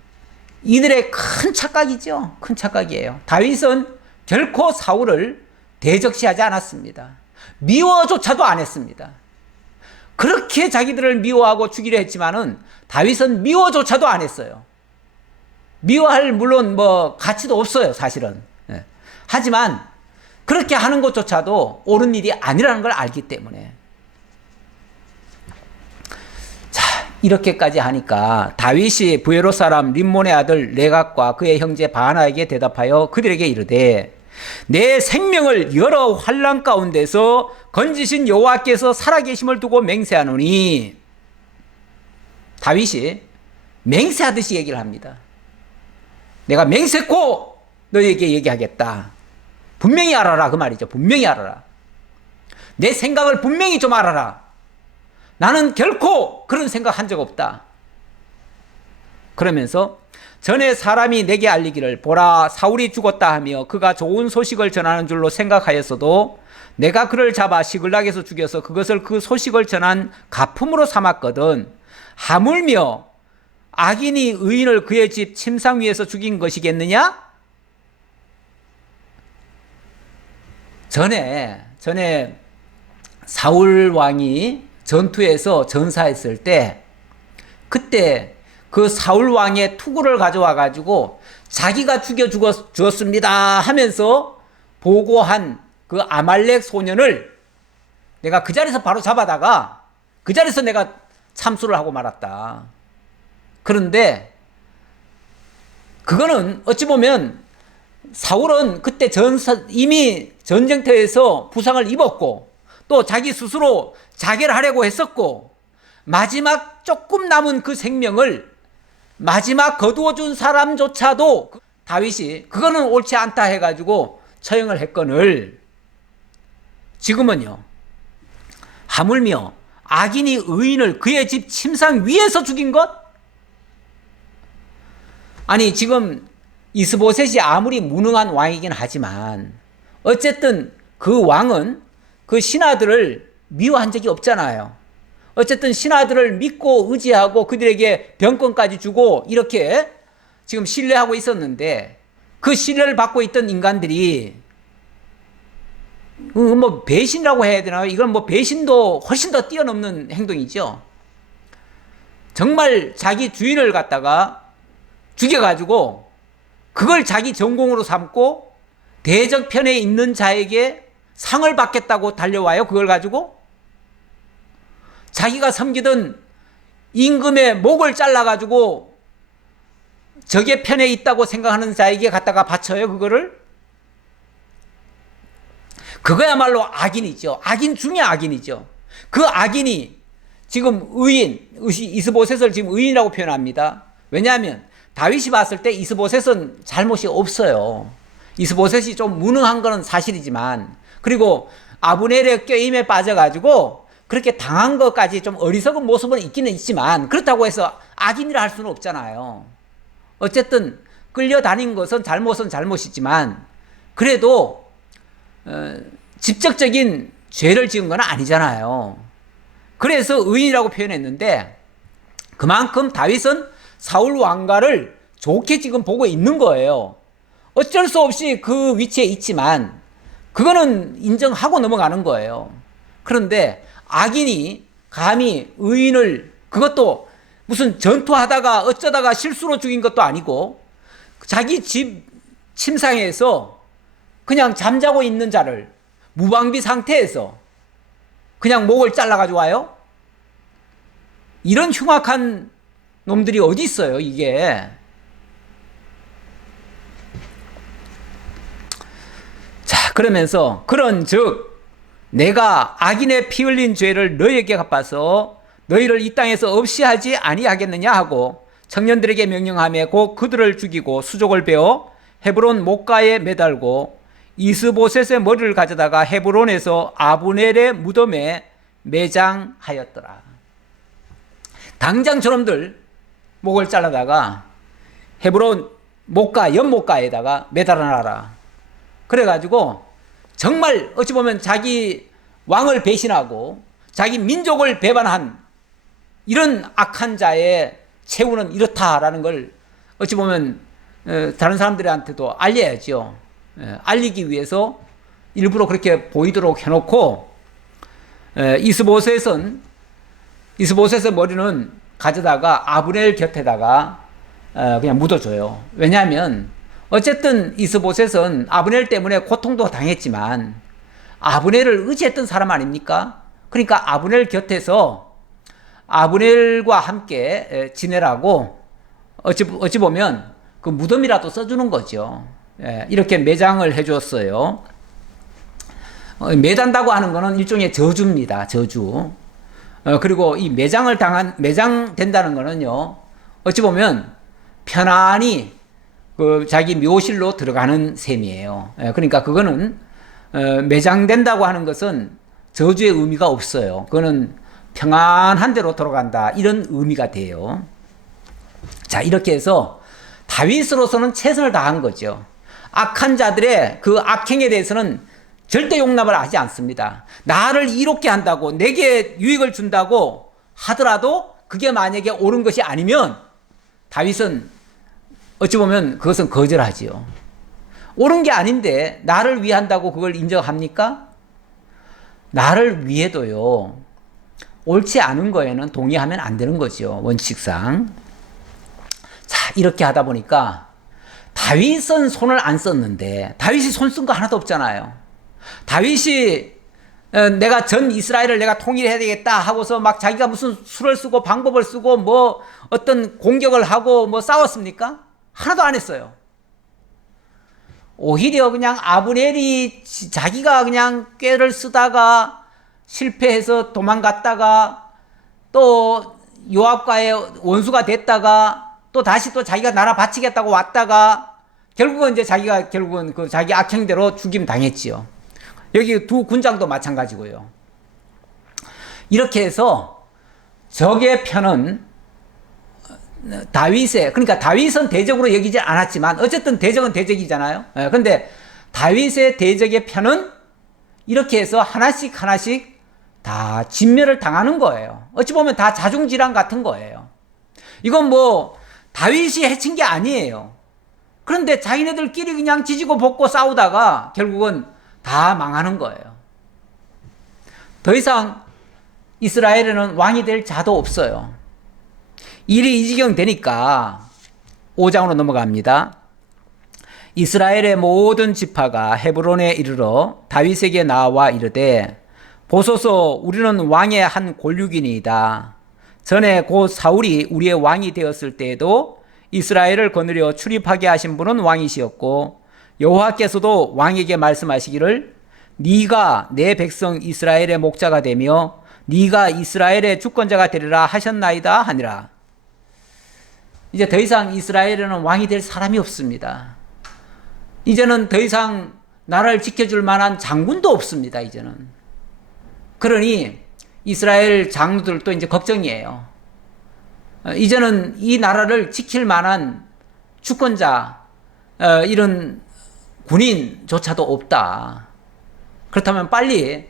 이들의 큰 착각이죠. 큰 착각이에요. 다윗은 결코 사울을 대적시하지 않았습니다. 미워조차도 안 했습니다. 그렇게 자기들을 미워하고 죽이려 했지만은 다윗은 미워조차도 안 했어요. 미워할 물론 뭐 가치도 없어요, 사실은. 하지만 그렇게 하는 것조차도 옳은 일이 아니라는 걸 알기 때문에. 자, 이렇게까지 하니까 다윗이 부에롯 사람 림몬의 아들 레갑과 그의 형제 바나에게 대답하여 그들에게 이르되 내 생명을 여러 환난 가운데서 건지신 여호와께서 살아계심을 두고 맹세하노니. 다윗이 맹세하듯이 얘기를 합니다. 내가 맹세코 너에게 얘기하겠다. 분명히 알아라 그 말이죠. 분명히 알아라. 내 생각을 분명히 좀 알아라. 나는 결코 그런 생각 한 적 없다. 그러면서 전에 사람이 내게 알리기를 보라 사울이 죽었다 하며 그가 좋은 소식을 전하는 줄로 생각하였어도 내가 그를 잡아 시글락에서 죽여서 그것을 그 소식을 전한 가품으로 삼았거든. 하물며 악인이 의인을 그의 집 침상 위에서 죽인 것이겠느냐? 전에 사울 왕이 전투에서 전사했을 때 그때 그 사울 왕의 투구를 가져와 가지고 자기가 죽여 주었습니다 하면서 보고한 그 아말렉 소년을 내가 그 자리에서 바로 잡아다가 그 자리에서 내가 참수를 하고 말았다. 그런데 그거는 어찌 보면 사울은 그때 이미 전쟁터에서 부상을 입었고 또 자기 스스로 자결을 하려고 했었고 마지막 조금 남은 그 생명을 마지막 거두어준 사람조차도 다윗이 그거는 옳지 않다 해가지고 처형을 했거늘 지금은요 하물며 악인이 의인을 그의 집 침상 위에서 죽인 것? 아니 지금 이스보셋이 아무리 무능한 왕이긴 하지만 어쨌든 그 왕은 그 신하들을 미워한 적이 없잖아요. 어쨌든 신하들을 믿고 의지하고 그들에게 병권까지 주고 이렇게 지금 신뢰하고 있었는데 그 신뢰를 받고 있던 인간들이 뭐 배신이라고 해야 되나요? 이건 뭐 배신도 훨씬 더 뛰어넘는 행동이죠. 정말 자기 주인을 갖다가 죽여가지고 그걸 자기 전공으로 삼고 대적편에 있는 자에게 상을 받겠다고 달려와요. 그걸 가지고 자기가 섬기던 임금의 목을 잘라가지고 적의 편에 있다고 생각하는 자에게 갖다가 바쳐요. 그거를. 그거야말로 악인이죠. 악인 중에 악인이죠. 그 악인이 지금 이스보셋을 지금 의인이라고 표현합니다. 왜냐하면 다윗이 봤을 때 이스보셋은 잘못이 없어요. 이스보셋이 좀 무능한 건 사실이지만, 그리고 아브넬의 꾀임에 빠져가지고 그렇게 당한 것까지 좀 어리석은 모습은 있기는 있지만, 그렇다고 해서 악인이라 할 수는 없잖아요. 어쨌든 끌려다닌 것은 잘못은 잘못이지만, 그래도 직접적인 죄를 지은 건 아니잖아요. 그래서 의인이라고 표현했는데, 그만큼 다윗은 사울 왕가를 좋게 지금 보고 있는 거예요. 어쩔 수 없이 그 위치에 있지만 그거는 인정하고 넘어가는 거예요. 그런데 악인이 감히 의인을, 그것도 무슨 전투하다가 어쩌다가 실수로 죽인 것도 아니고 자기 집 침상에서 그냥 잠자고 있는 자를 무방비 상태에서 그냥 목을 잘라가지고 와요? 이런 흉악한 놈들이 어디 있어요, 이게. 자, 그러면서 그런즉 내가 악인의 피 흘린 죄를 너희에게 갚아서 너희를 이 땅에서 없이 하지 아니하겠느냐 하고 청년들에게 명령하며 곧 그들을 죽이고 수족을 베어 헤브론 목가에 매달고 이스보셋의 머리를 가져다가 헤브론에서 아브넬의 무덤에 매장하였더라. 당장 저놈들 목을 잘라다가 헤브론 목가, 연목가에다가 매달아놔라. 그래가지고 정말 어찌 보면 자기 왕을 배신하고 자기 민족을 배반한 이런 악한 자의 최후는 이렇다라는 걸 어찌 보면 다른 사람들한테도 알려야죠. 알리기 위해서 일부러 그렇게 보이도록 해놓고, 이스보셋의 머리는 가져다가 아브넬 곁에다가 그냥 묻어줘요. 왜냐하면 어쨌든 이스보셋은 아브넬 때문에 고통도 당했지만 아브넬을 의지했던 사람 아닙니까? 그러니까 아브넬 곁에서 아브넬과 함께 지내라고 어찌 보면 그 무덤이라도 써주는 거죠. 이렇게 매장을 해줬어요. 매단다고 하는 거는 일종의 저주입니다. 저주. 그리고 이 매장된다는 거는요, 어찌 보면 편안히 그 자기 묘실로 들어가는 셈이에요. 그러니까 그거는 매장된다고 하는 것은 저주의 의미가 없어요. 그거는 평안한 데로 돌아간다, 이런 의미가 돼요. 자, 이렇게 해서 다윗으로서는 최선을 다한 거죠. 악한 자들의 그 악행에 대해서는 절대 용납을 하지 않습니다. 나를 이롭게 한다고, 내게 유익을 준다고 하더라도 그게 만약에 옳은 것이 아니면 다윗은 어찌 보면 그것은 거절하지요. 옳은 게 아닌데 나를 위한다고 그걸 인정합니까? 나를 위해도요, 옳지 않은 거에는 동의하면 안 되는 거죠, 원칙상. 자, 이렇게 하다 보니까 다윗은 손을 안 썼는데, 다윗이 손 쓴 거 하나도 없잖아요. 다윗이 내가 전 이스라엘을 내가 통일해야 되겠다 하고서 막 자기가 무슨 수를 쓰고 방법을 쓰고 뭐 어떤 공격을 하고 뭐 싸웠습니까? 하나도 안 했어요. 오히려 그냥 아브넬이 자기가 그냥 꾀를 쓰다가 실패해서 도망갔다가 또 요압과의 원수가 됐다가 또 다시 또 자기가 나라 바치겠다고 왔다가 결국은 이제 자기가 결국은 그 자기 악행대로 죽임 당했지요. 여기 두 군장도 마찬가지고요. 이렇게 해서 적의 편은 다윗의, 그러니까 다윗은 대적으로 여기지 않았지만 어쨌든 대적은 대적이잖아요. 근데 다윗의 대적의 편은 이렇게 해서 하나씩 다 진멸을 당하는 거예요. 어찌 보면 다 자중질환 같은 거예요. 이건 뭐 다윗이 해친 게 아니에요. 그런데 자기네들끼리 그냥 지지고 볶고 싸우다가 결국은 다 망하는 거예요. 더 이상 이스라엘에는 왕이 될 자도 없어요. 일이 이 지경 되니까 5장으로 넘어갑니다. 이스라엘의 모든 지파가 헤브론에 이르러 다윗에게 나와 이르되 보소서 우리는 왕의 한 골육이니이다. 전에 곧 사울이 우리의 왕이 되었을 때에도 이스라엘을 거느려 출입하게 하신 분은 왕이시었고 여호와께서도 왕에게 말씀하시기를 네가 내 백성 이스라엘의 목자가 되며 네가 이스라엘의 주권자가 되리라 하셨나이다 하니라. 이제 더 이상 이스라엘에는 왕이 될 사람이 없습니다. 이제는 더 이상 나라를 지켜줄 만한 장군도 없습니다. 이제는. 그러니 이스라엘 장로들도 이제 걱정이에요. 이제는 이 나라를 지킬 만한 주권자, 이런 군인조차도 없다. 그렇다면 빨리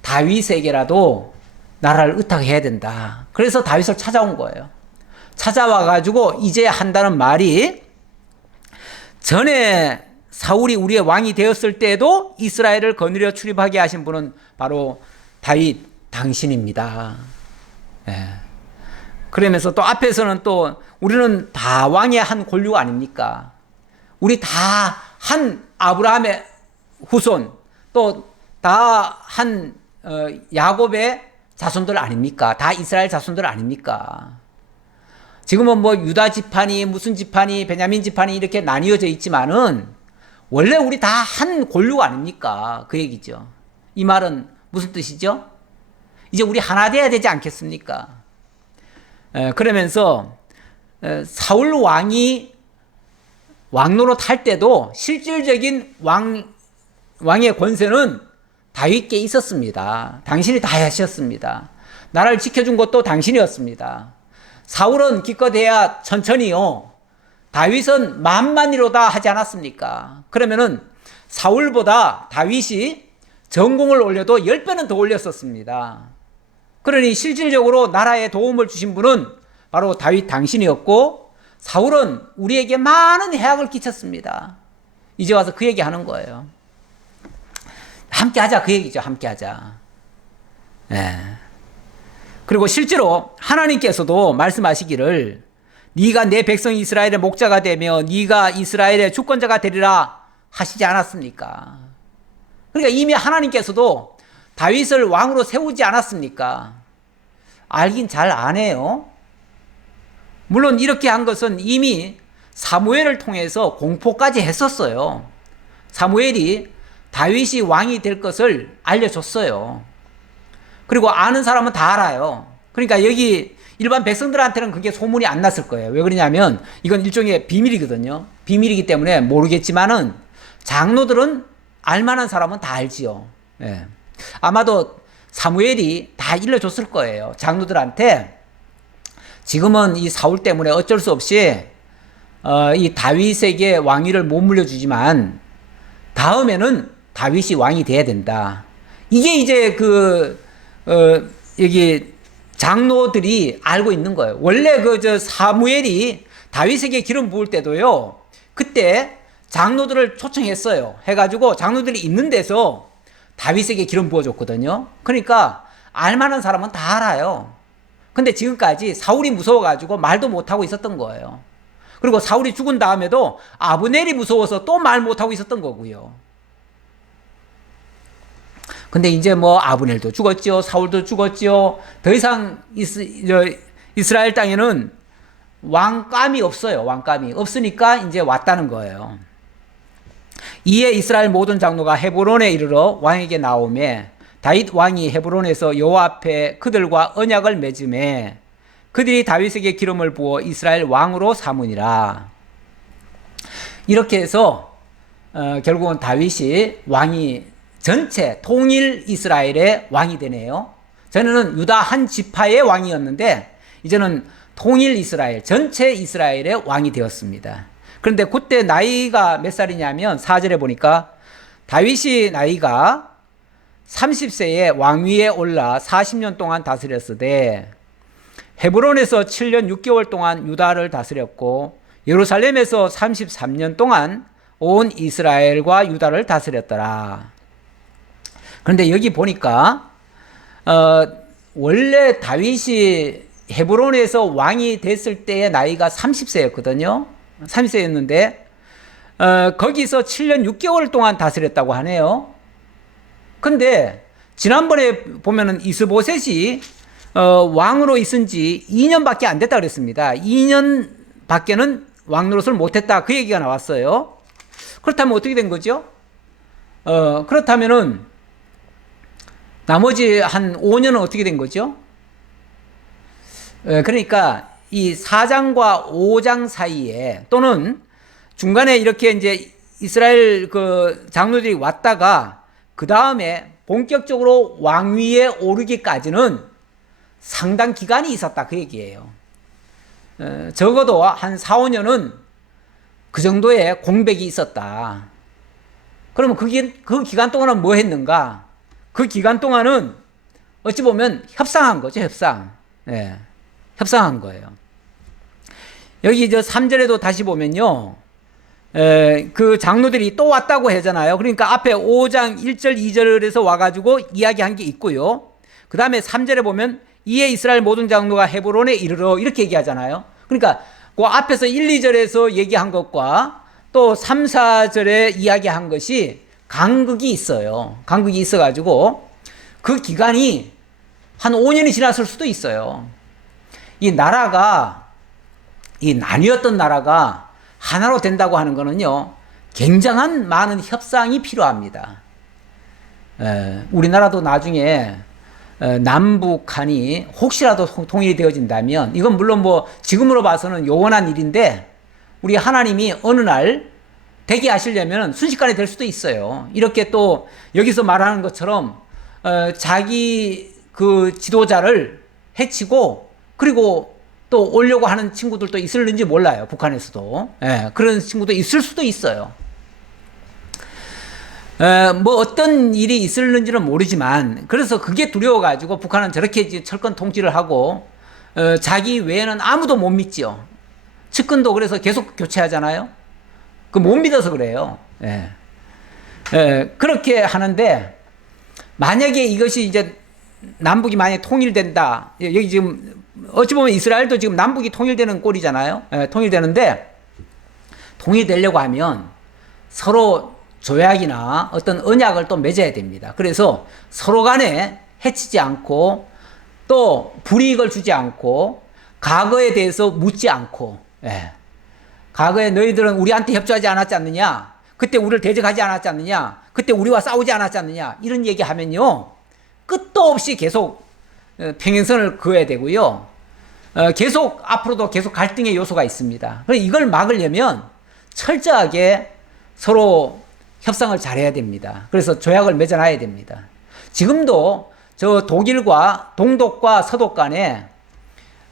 다윗에게라도 나라를 의탁해야 된다. 그래서 다윗을 찾아온 거예요. 찾아와 가지고 이제 한다는 말이 전에 사울이 우리의 왕이 되었을 때에도 이스라엘을 거느려 출입하게 하신 분은 바로 다윗 당신입니다. 예. 그러면서 또 앞에서는 또 우리는 다 왕의 한 골육 아닙니까? 우리 다 한 아브라함의 후손, 또 다 한 야곱의 자손들 아닙니까? 다 이스라엘 자손들 아닙니까? 지금은 뭐 유다 지파니 무슨 지파니 베냐민 지파니 이렇게 나뉘어져 있지만은 원래 우리 다 한 골육 아닙니까? 그 얘기죠. 이 말은 무슨 뜻이죠? 이제 우리 하나 돼야 되지 않겠습니까? 그러면서 사울 왕이 왕노릇 할 때도 실질적인 왕의 권세는 다윗께 있었습니다. 당신이 다 하셨습니다. 나라를 지켜준 것도 당신이었습니다. 사울은 기껏해야 천천히요. 다윗은 만만이로다 하지 않았습니까? 그러면은 사울보다 다윗이 전공을 올려도 10배는 더 올렸었습니다. 그러니 실질적으로 나라에 도움을 주신 분은 바로 다윗 당신이었고 사울은 우리에게 많은 해악을 끼쳤습니다. 이제 와서 그 얘기 하는 거예요. 함께 하자 그 얘기죠. 함께 하자. 네. 그리고 실제로 하나님께서도 말씀하시기를 네가 내 백성 이스라엘의 목자가 되며 네가 이스라엘의 주권자가 되리라 하시지 않았습니까? 그러니까 이미 하나님께서도 다윗을 왕으로 세우지 않았습니까? 알긴 잘 안 해요. 물론 이렇게 한 것은 이미 사무엘을 통해서 공포까지 했었어요. 사무엘이 다윗이 왕이 될 것을 알려줬어요. 그리고 아는 사람은 다 알아요. 그러니까 여기 일반 백성들한테는 그게 소문이 안 났을 거예요. 왜 그러냐면 이건 일종의 비밀이거든요. 비밀이기 때문에 모르겠지만은 장로들은 알만한 사람은 다 알지요. 예. 아마도 사무엘이 다 일러줬을 거예요. 장로들한테 지금은 이 사울 때문에 어쩔 수 없이 이 다윗에게 왕위를 못 물려주지만 다음에는 다윗이 왕이 돼야 된다. 이게 이제 여기 장로들이 알고 있는 거예요. 원래 사무엘이 다윗에게 기름 부을 때도요. 그때 장로들을 초청했어요. 해가지고 장로들이 있는 데서 다윗에게 기름 부어줬거든요. 그러니까 알만한 사람은 다 알아요. 근데 지금까지 사울이 무서워가지고 말도 못하고 있었던 거예요. 그리고 사울이 죽은 다음에도 아브넬이 무서워서 또 말 못하고 있었던 거고요. 근데 이제 뭐 아브넬도 죽었죠. 사울도 죽었죠. 더 이상 이스라엘 땅에는 왕감이 없어요. 왕감이 없으니까 이제 왔다는 거예요. 이에 이스라엘 모든 장로가 헤브론에 이르러 왕에게 나오매 다윗 왕이 헤브론에서 여호와 앞에 그들과 언약을 맺음에 그들이 다윗에게 기름을 부어 이스라엘 왕으로 삼으니라. 이렇게 해서 결국은 다윗이 왕이 전체 통일 이스라엘의 왕이 되네요. 전에는 유다 한 지파의 왕이었는데 이제는 통일 이스라엘, 전체 이스라엘의 왕이 되었습니다. 그런데 그때 나이가 몇 살이냐면 4절에 보니까 다윗이 나이가 30세에 왕위에 올라 40년 동안 다스렸으되 헤브론에서 7년 6개월 동안 유다를 다스렸고 예루살렘에서 33년 동안 온 이스라엘과 유다를 다스렸더라. 그런데 여기 보니까 원래 다윗이 헤브론에서 왕이 됐을 때의 나이가 30세였거든요. 30세였는데 거기서 7년 6개월 동안 다스렸다고 하네요. 근데 지난번에 보면은 이스보셋이 왕으로 있은 지 2년밖에 안 됐다 그랬습니다. 2년 밖에는 왕 노릇을 못했다, 그 얘기가 나왔어요. 그렇다면 어떻게 된 거죠? 그렇다면은 나머지 한 5년은 어떻게 된 거죠? 그러니까 이 4장과 5장 사이에, 또는 중간에 이렇게 이제 이스라엘 그 장로들이 왔다가 그 다음에 본격적으로 왕위에 오르기까지는 상당 기간이 있었다, 그 얘기예요. 적어도 한 4, 5년은 그 정도의 공백이 있었다. 그러면 그 기간 동안은 뭐 했는가? 그 기간 동안은 어찌 보면 협상한 거죠, 협상. 예, 협상한 거예요. 여기 3절에도 다시 보면요, 그 장로들이 또 왔다고 하잖아요. 그러니까 앞에 5장 1절 2절에서 와가지고 이야기한 게 있고요. 그 다음에 3절에 보면 이에 이스라엘 모든 장로가 헤브론에 이르러, 이렇게 얘기하잖아요. 그러니까 그 앞에서 1, 2절에서 얘기한 것과 또 3, 4절에 이야기한 것이 간극이 있어요. 간극이 있어가지고 그 기간이 한 5년이 지났을 수도 있어요. 이 나뉘었던 나라가 하나로 된다고 하는 거는요, 굉장한 많은 협상이 필요합니다. 우리나라도 나중에 남북한이 혹시라도 통일이 되어진다면, 이건 물론 뭐 지금으로 봐서는 요원한 일인데, 우리 하나님이 어느 날 되게 하시려면 순식간에 될 수도 있어요. 이렇게 또 여기서 말하는 것처럼 자기 그 지도자를 해치고 그리고 또 오려고 하는 친구들도 있을는지 몰라요. 북한에서도. 그런 친구도 있을 수도 있어요. 뭐 어떤 일이 있을는지는 모르지만, 그래서 그게 두려워가지고 북한은 저렇게 철권 통치를 하고 자기 외에는 아무도 못 믿지요. 측근도 그래서 계속 교체하잖아요. 그 못 믿어서 그래요. 그렇게 하는데, 만약에 이것이 이제 남북이 만약에 통일된다, 여기 지금 어찌 보면 이스라엘도 지금 남북이 통일되는 꼴이잖아요. 통일되는데, 통일되려고 하면 서로 조약이나 어떤 언약을 또 맺어야 됩니다. 그래서 서로 간에 해치지 않고, 또 불이익을 주지 않고, 과거에 대해서 묻지 않고, 과거에 너희들은 우리한테 협조하지 않았지 않느냐, 그때 우리를 대적하지 않았지 않느냐, 그때 우리와 싸우지 않았지 않느냐, 이런 얘기 하면요, 끝도 없이 계속 평행선을 그어야 되고요, 계속 앞으로도 계속 갈등의 요소가 있습니다. 그래서 이걸 막으려면 철저하게 서로 협상을 잘해야 됩니다. 그래서 조약을 맺어놔야 됩니다. 지금도 저 독일과 동독과 서독 간에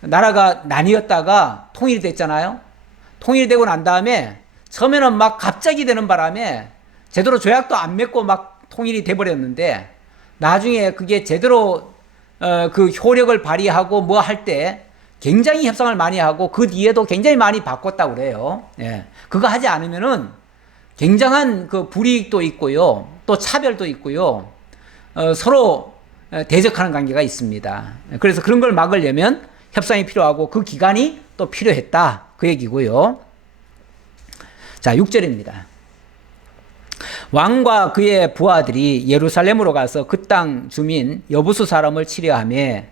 나라가 나뉘었다가 통일이 됐잖아요. 통일이 되고 난 다음에 처음에는 막 갑자기 되는 바람에 제대로 조약도 안 맺고 막 통일이 돼버렸는데, 나중에 그게 제대로 그 효력을 발휘하고 뭐 할 때 굉장히 협상을 많이 하고 그 뒤에도 굉장히 많이 바꿨다고 그래요. 그거 하지 않으면은 굉장한 그 불이익도 있고요, 또 차별도 있고요, 서로 대적하는 관계가 있습니다. 그래서 그런 걸 막으려면 협상이 필요하고 그 기간이 또 필요했다, 그 얘기고요. 자, 6절입니다. 왕과 그의 부하들이 예루살렘으로 가서 그 땅 주민 여부수 사람을 치려하며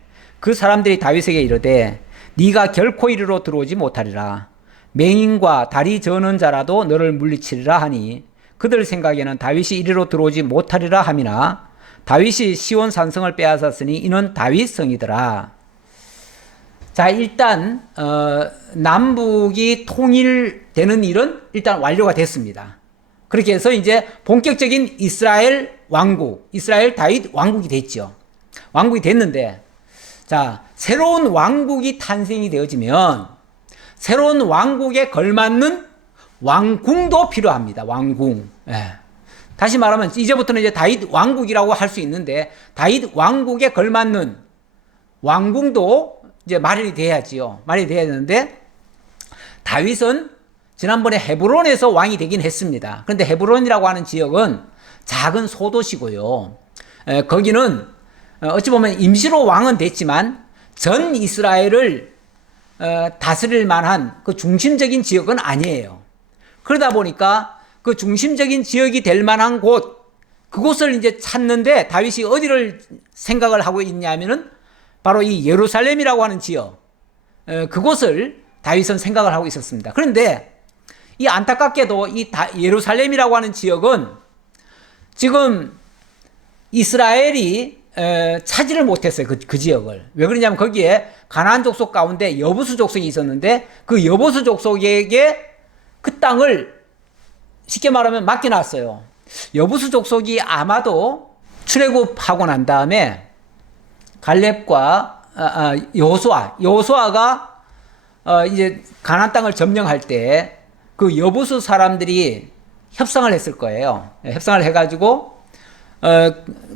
그 사람들이 다윗에게 이르되 네가 결코 이리로 들어오지 못하리라. 맹인과 다리 저는 자라도 너를 물리치리라 하니 그들 생각에는 다윗이 이리로 들어오지 못하리라 함이나 다윗이 시온 산성을 빼앗았으니 이는 다윗 성이더라. 자, 일단 남북이 통일되는 일은 일단 완료가 됐습니다. 그렇게 해서 이제 본격적인 이스라엘 왕국, 이스라엘 다윗 왕국이 됐죠. 왕국이 됐는데, 자, 새로운 왕국이 탄생이 되어지면 새로운 왕국에 걸맞는 왕궁도 필요합니다. 왕궁. 다시 말하면 이제부터는 이제 다윗 왕국이라고 할 수 있는데, 다윗 왕국에 걸맞는 왕궁도 이제 마련이 돼야지요. 마련이 돼야 되는데, 다윗은 지난번에 헤브론에서 왕이 되긴 했습니다. 그런데 헤브론이라고 하는 지역은 작은 소도시고요. 거기는 어찌 보면 임시로 왕은 됐지만 전 이스라엘을 다스릴 만한 그 중심적인 지역은 아니에요. 그러다 보니까 그 중심적인 지역이 될 만한 곳, 그곳을 이제 찾는데 다윗이 어디를 생각을 하고 있냐면은 바로 이 예루살렘이라고 하는 지역, 그곳을 다윗은 생각을 하고 있었습니다. 그런데 이 안타깝게도 이 예루살렘이라고 하는 지역은 지금 이스라엘이 차지를 못했어요. 그 지역을. 왜 그러냐면 거기에 가나안 족속 가운데 여부수 족속이 있었는데 그 여부수 족속에게 그 땅을 쉽게 말하면 맡겨놨어요. 여부수 족속이 아마도 출애굽하고 난 다음에 갈렙과 여호수아가 이제 가나안 땅을 점령할 때 그 여부수 사람들이 협상을 했을 거예요. 협상을 해가지고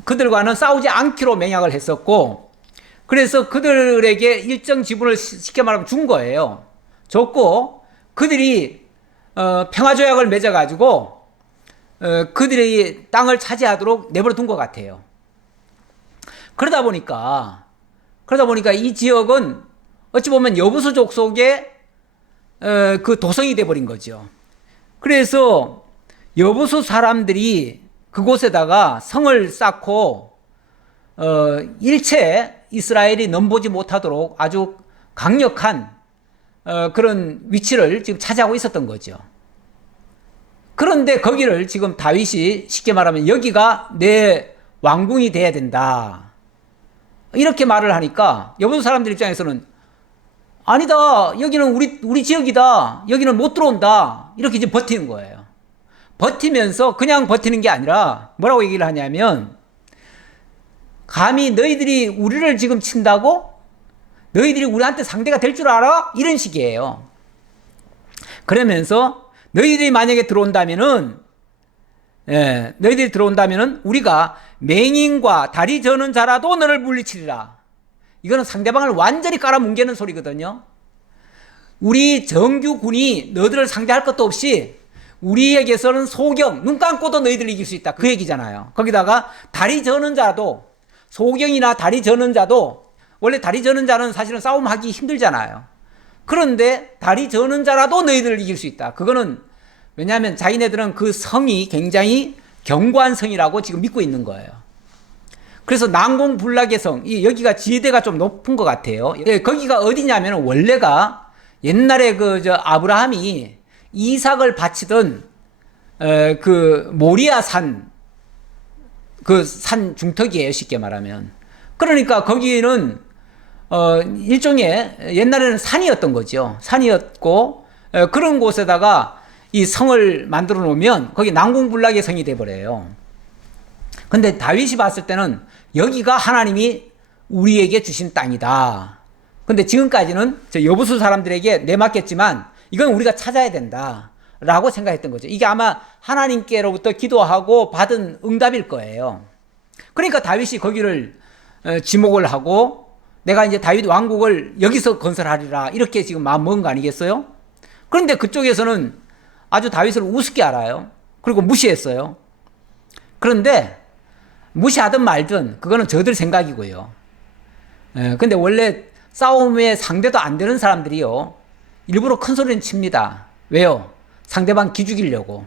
그들과는 싸우지 않기로 맹약을 했었고, 그래서 그들에게 일정 지분을 쉽게 말하면 준 거예요. 줬고 그들이 평화조약을 맺어가지고 그들이 땅을 차지하도록 내버려 둔 것 같아요. 그러다 보니까 이 지역은 어찌 보면 여부수 족속의 그 도성이 돼버린 거죠. 그래서 여부수 사람들이 그곳에다가 성을 쌓고 일체 이스라엘이 넘보지 못하도록 아주 강력한 그런 위치를 지금 차지하고 있었던 거죠. 그런데 거기를 지금 다윗이 쉽게 말하면 여기가 내 왕궁이 돼야 된다, 이렇게 말을 하니까 여부수 사람들 입장에서는 아니다, 여기는 우리 지역이다, 여기는 못 들어온다, 이렇게 이제 버티는 거예요. 버티면서 그냥 버티는 게 아니라 뭐라고 얘기를 하냐면, 감히 너희들이 우리를 지금 친다고? 너희들이 우리한테 상대가 될 줄 알아? 이런 식이에요. 그러면서 너희들이 만약에 들어온다면은 우리가 맹인과 다리 저는 자라도 너를 물리치리라. 이거는 상대방을 완전히 깔아뭉개는 소리거든요. 우리 정규군이 너희들을 상대할 것도 없이 우리에게서는 소경, 눈 감고도 너희들을 이길 수 있다, 그 얘기잖아요. 거기다가 다리 저는 자도, 소경이나 다리 저는 자도, 원래 다리 저는 자는 사실은 싸움하기 힘들잖아요. 그런데 다리 저는 자라도 너희들을 이길 수 있다. 그거는 왜냐하면 자기네들은 그 성이 굉장히 견고한 성이라고 지금 믿고 있는 거예요. 그래서 난공불락의 성, 여기가 지대가 좀 높은 것 같아요. 거기가 어디냐면 원래가 옛날에 아브라함이 이삭을 바치던 그 모리아 산, 그 산 중턱이에요, 쉽게 말하면. 그러니까 거기는 일종의 옛날에는 산이었던 거죠. 산이었고 그런 곳에다가 이 성을 만들어 놓으면 거기 난공불락의 성이 돼버려요. 근데 다윗이 봤을 때는 여기가 하나님이 우리에게 주신 땅이다. 근데 지금까지는 저 여부수 사람들에게 내맡겼지만 이건 우리가 찾아야 된다 라고 생각했던 거죠. 이게 아마 하나님께로부터 기도하고 받은 응답일 거예요. 그러니까 다윗이 거기를 지목을 하고 내가 이제 다윗 왕국을 여기서 건설하리라, 이렇게 지금 마음 먹은 거 아니겠어요? 그런데 그쪽에서는 아주 다윗을 우습게 알아요. 그리고 무시했어요. 그런데 무시하든 말든 그거는 저들 생각이고요. 근데 원래 싸움의 상대도 안 되는 사람들이요, 일부러 큰 소리는 칩니다. 왜요? 상대방 기죽이려고.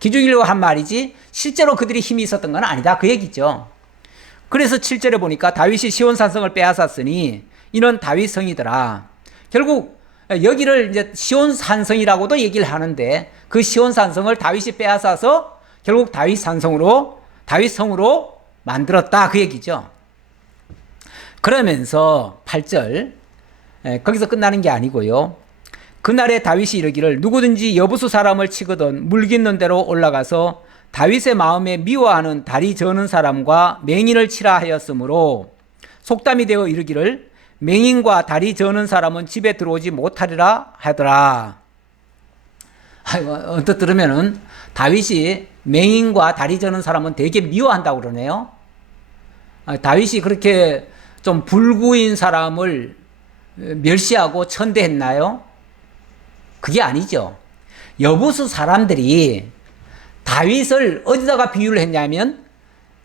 기죽이려고 한 말이지 실제로 그들이 힘이 있었던 건 아니다, 그 얘기죠. 그래서 7절에 보니까 다윗이 시온산성을 빼앗았으니 이는 다윗성이더라. 결국 여기를 이제 시온산성이라고도 얘기를 하는데 그 시온산성을 다윗이 빼앗아서 결국 다윗성으로 만들었다, 그 얘기죠. 그러면서 8절, 거기서 끝나는 게 아니고요. 그날에 다윗이 이르기를 누구든지 여부수 사람을 치거든 물깃는 대로 올라가서 다윗의 마음에 미워하는 다리 저는 사람과 맹인을 치라 하였으므로 속담이 되어 이르기를 맹인과 다리 저는 사람은 집에 들어오지 못하리라 하더라. 언뜻 들으면은 다윗이 맹인과 다리 저는 사람은 되게 미워한다고 그러네요. 다윗이 그렇게 좀 불구인 사람을 멸시하고 천대했나요? 그게 아니죠. 여부수 사람들이 다윗을 어디다가 비유를 했냐면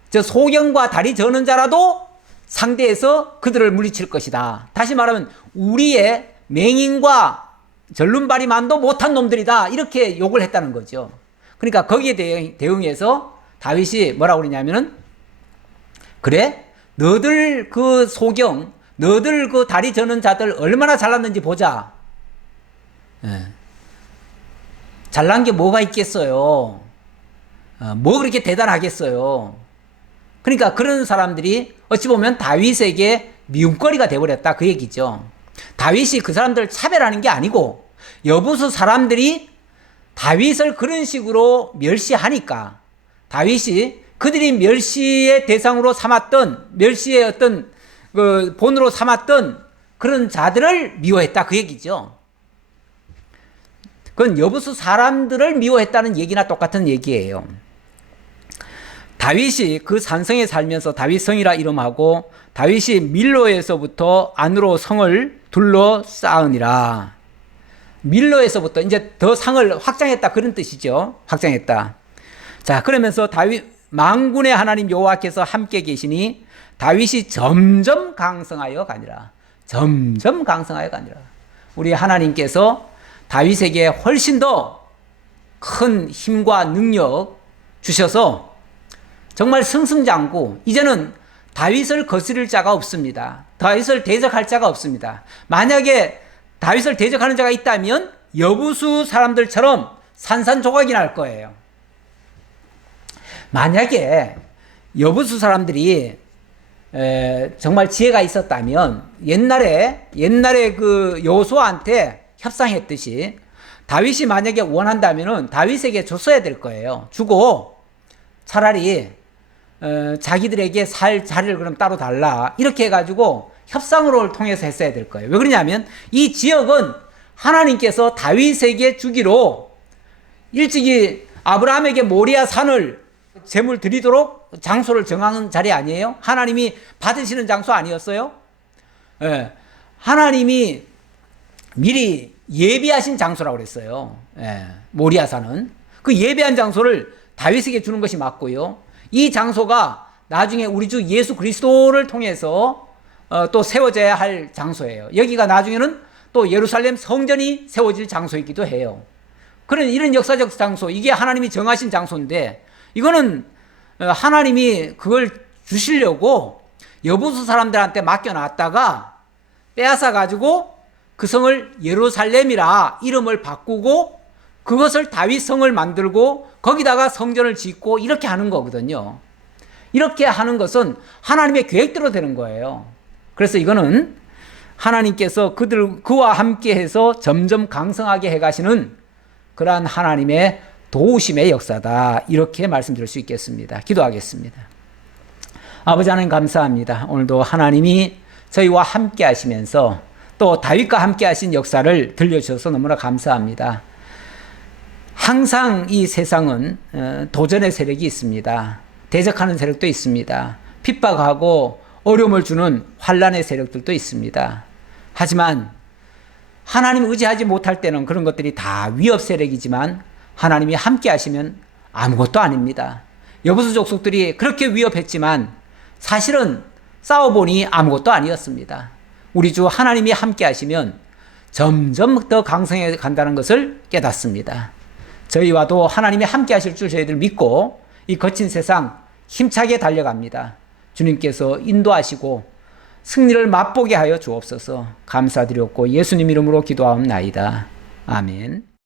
저 소경과 다리 저는 자라도 상대해서 그들을 물리칠 것이다. 다시 말하면 우리의 맹인과 절름발이만도 못한 놈들이다, 이렇게 욕을 했다는 거죠. 그러니까 거기에 대응해서 다윗이 뭐라고 그러냐면은, 그래? 너들 그 소경, 너들 그 다리 저는 자들 얼마나 잘났는지 보자. 예. 잘난 게 뭐가 있겠어요? 뭐 그렇게 대단하겠어요? 그러니까 그런 사람들이 어찌 보면 다윗에게 미움거리가 되어버렸다, 그 얘기죠. 다윗이 그 사람들을 차별하는 게 아니고 여부수 사람들이 다윗을 그런 식으로 멸시하니까 다윗이 그들이 멸시의 대상으로 삼았던, 멸시의 어떤 그 본으로 삼았던 그런 자들을 미워했다, 그 얘기죠. 그건 여부수 사람들을 미워했다는 얘기나 똑같은 얘기예요. 다윗이 그 산성에 살면서 다윗성이라 이름하고 다윗이 밀로에서부터 안으로 성을 둘러싸으니라. 밀로에서부터 이제 더 상을 확장했다, 그런 뜻이죠. 확장했다. 자, 그러면서 다윗 만군의 하나님 여호와께서 함께 계시니 다윗이 점점 강성하여 가니라. 점점 강성하여 가니라. 우리 하나님께서 다윗에게 훨씬 더 큰 힘과 능력 주셔서 정말 승승장구, 이제는 다윗을 거스릴 자가 없습니다. 다윗을 대적할 자가 없습니다. 만약에 다윗을 대적하는 자가 있다면 여부수 사람들처럼 산산조각이 날 거예요. 만약에 여부수 사람들이 정말 지혜가 있었다면 옛날에 그 여호수아한테 협상했듯이 다윗이 만약에 원한다면은 다윗에게 줬어야 될 거예요. 주고 차라리 자기들에게 살 자리를 그럼 따로 달라, 이렇게 해가지고 협상으로 통해서 했어야 될 거예요. 왜 그러냐면 이 지역은 하나님께서 다윗에게 주기로 일찍이 아브라함에게 모리아 산을 제물 드리도록 장소를 정하는 자리 아니에요? 하나님이 받으시는 장소 아니었어요? 예. 하나님이 미리 예비하신 장소라고 그랬어요. 예. 모리아 산은. 그 예비한 장소를 다윗에게 주는 것이 맞고요. 이 장소가 나중에 우리 주 예수 그리스도를 통해서 또 세워져야 할 장소예요. 여기가 나중에는 또 예루살렘 성전이 세워질 장소이기도 해요. 그런 이런 역사적 장소, 이게 하나님이 정하신 장소인데 이거는 하나님이 그걸 주시려고 여부수 사람들한테 맡겨놨다가 빼앗아 가지고 그 성을 예루살렘이라 이름을 바꾸고 그것을 다윗 성을 만들고 거기다가 성전을 짓고 이렇게 하는 거거든요. 이렇게 하는 것은 하나님의 계획대로 되는 거예요. 그래서 이거는 하나님께서 그와 함께 해서 점점 강성하게 해가시는 그러한 하나님의 도우심의 역사다, 이렇게 말씀드릴 수 있겠습니다. 기도하겠습니다. 아버지 하나님 감사합니다. 오늘도 하나님이 저희와 함께 하시면서 또 다윗과 함께 하신 역사를 들려주셔서 너무나 감사합니다. 항상 이 세상은 도전의 세력이 있습니다. 대적하는 세력도 있습니다. 핍박하고 어려움을 주는 환난의 세력들도 있습니다. 하지만 하나님 의지하지 못할 때는 그런 것들이 다 위협 세력이지만 하나님이 함께 하시면 아무것도 아닙니다. 여부수 족속들이 그렇게 위협했지만 사실은 싸워보니 아무것도 아니었습니다. 우리 주 하나님이 함께 하시면 점점 더 강성해 간다는 것을 깨닫습니다. 저희와도 하나님이 함께 하실 줄 저희들 믿고 이 거친 세상 힘차게 달려갑니다. 주님께서 인도하시고 승리를 맛보게 하여 주옵소서. 감사드렸고 예수님 이름으로 기도하옵나이다. 아멘.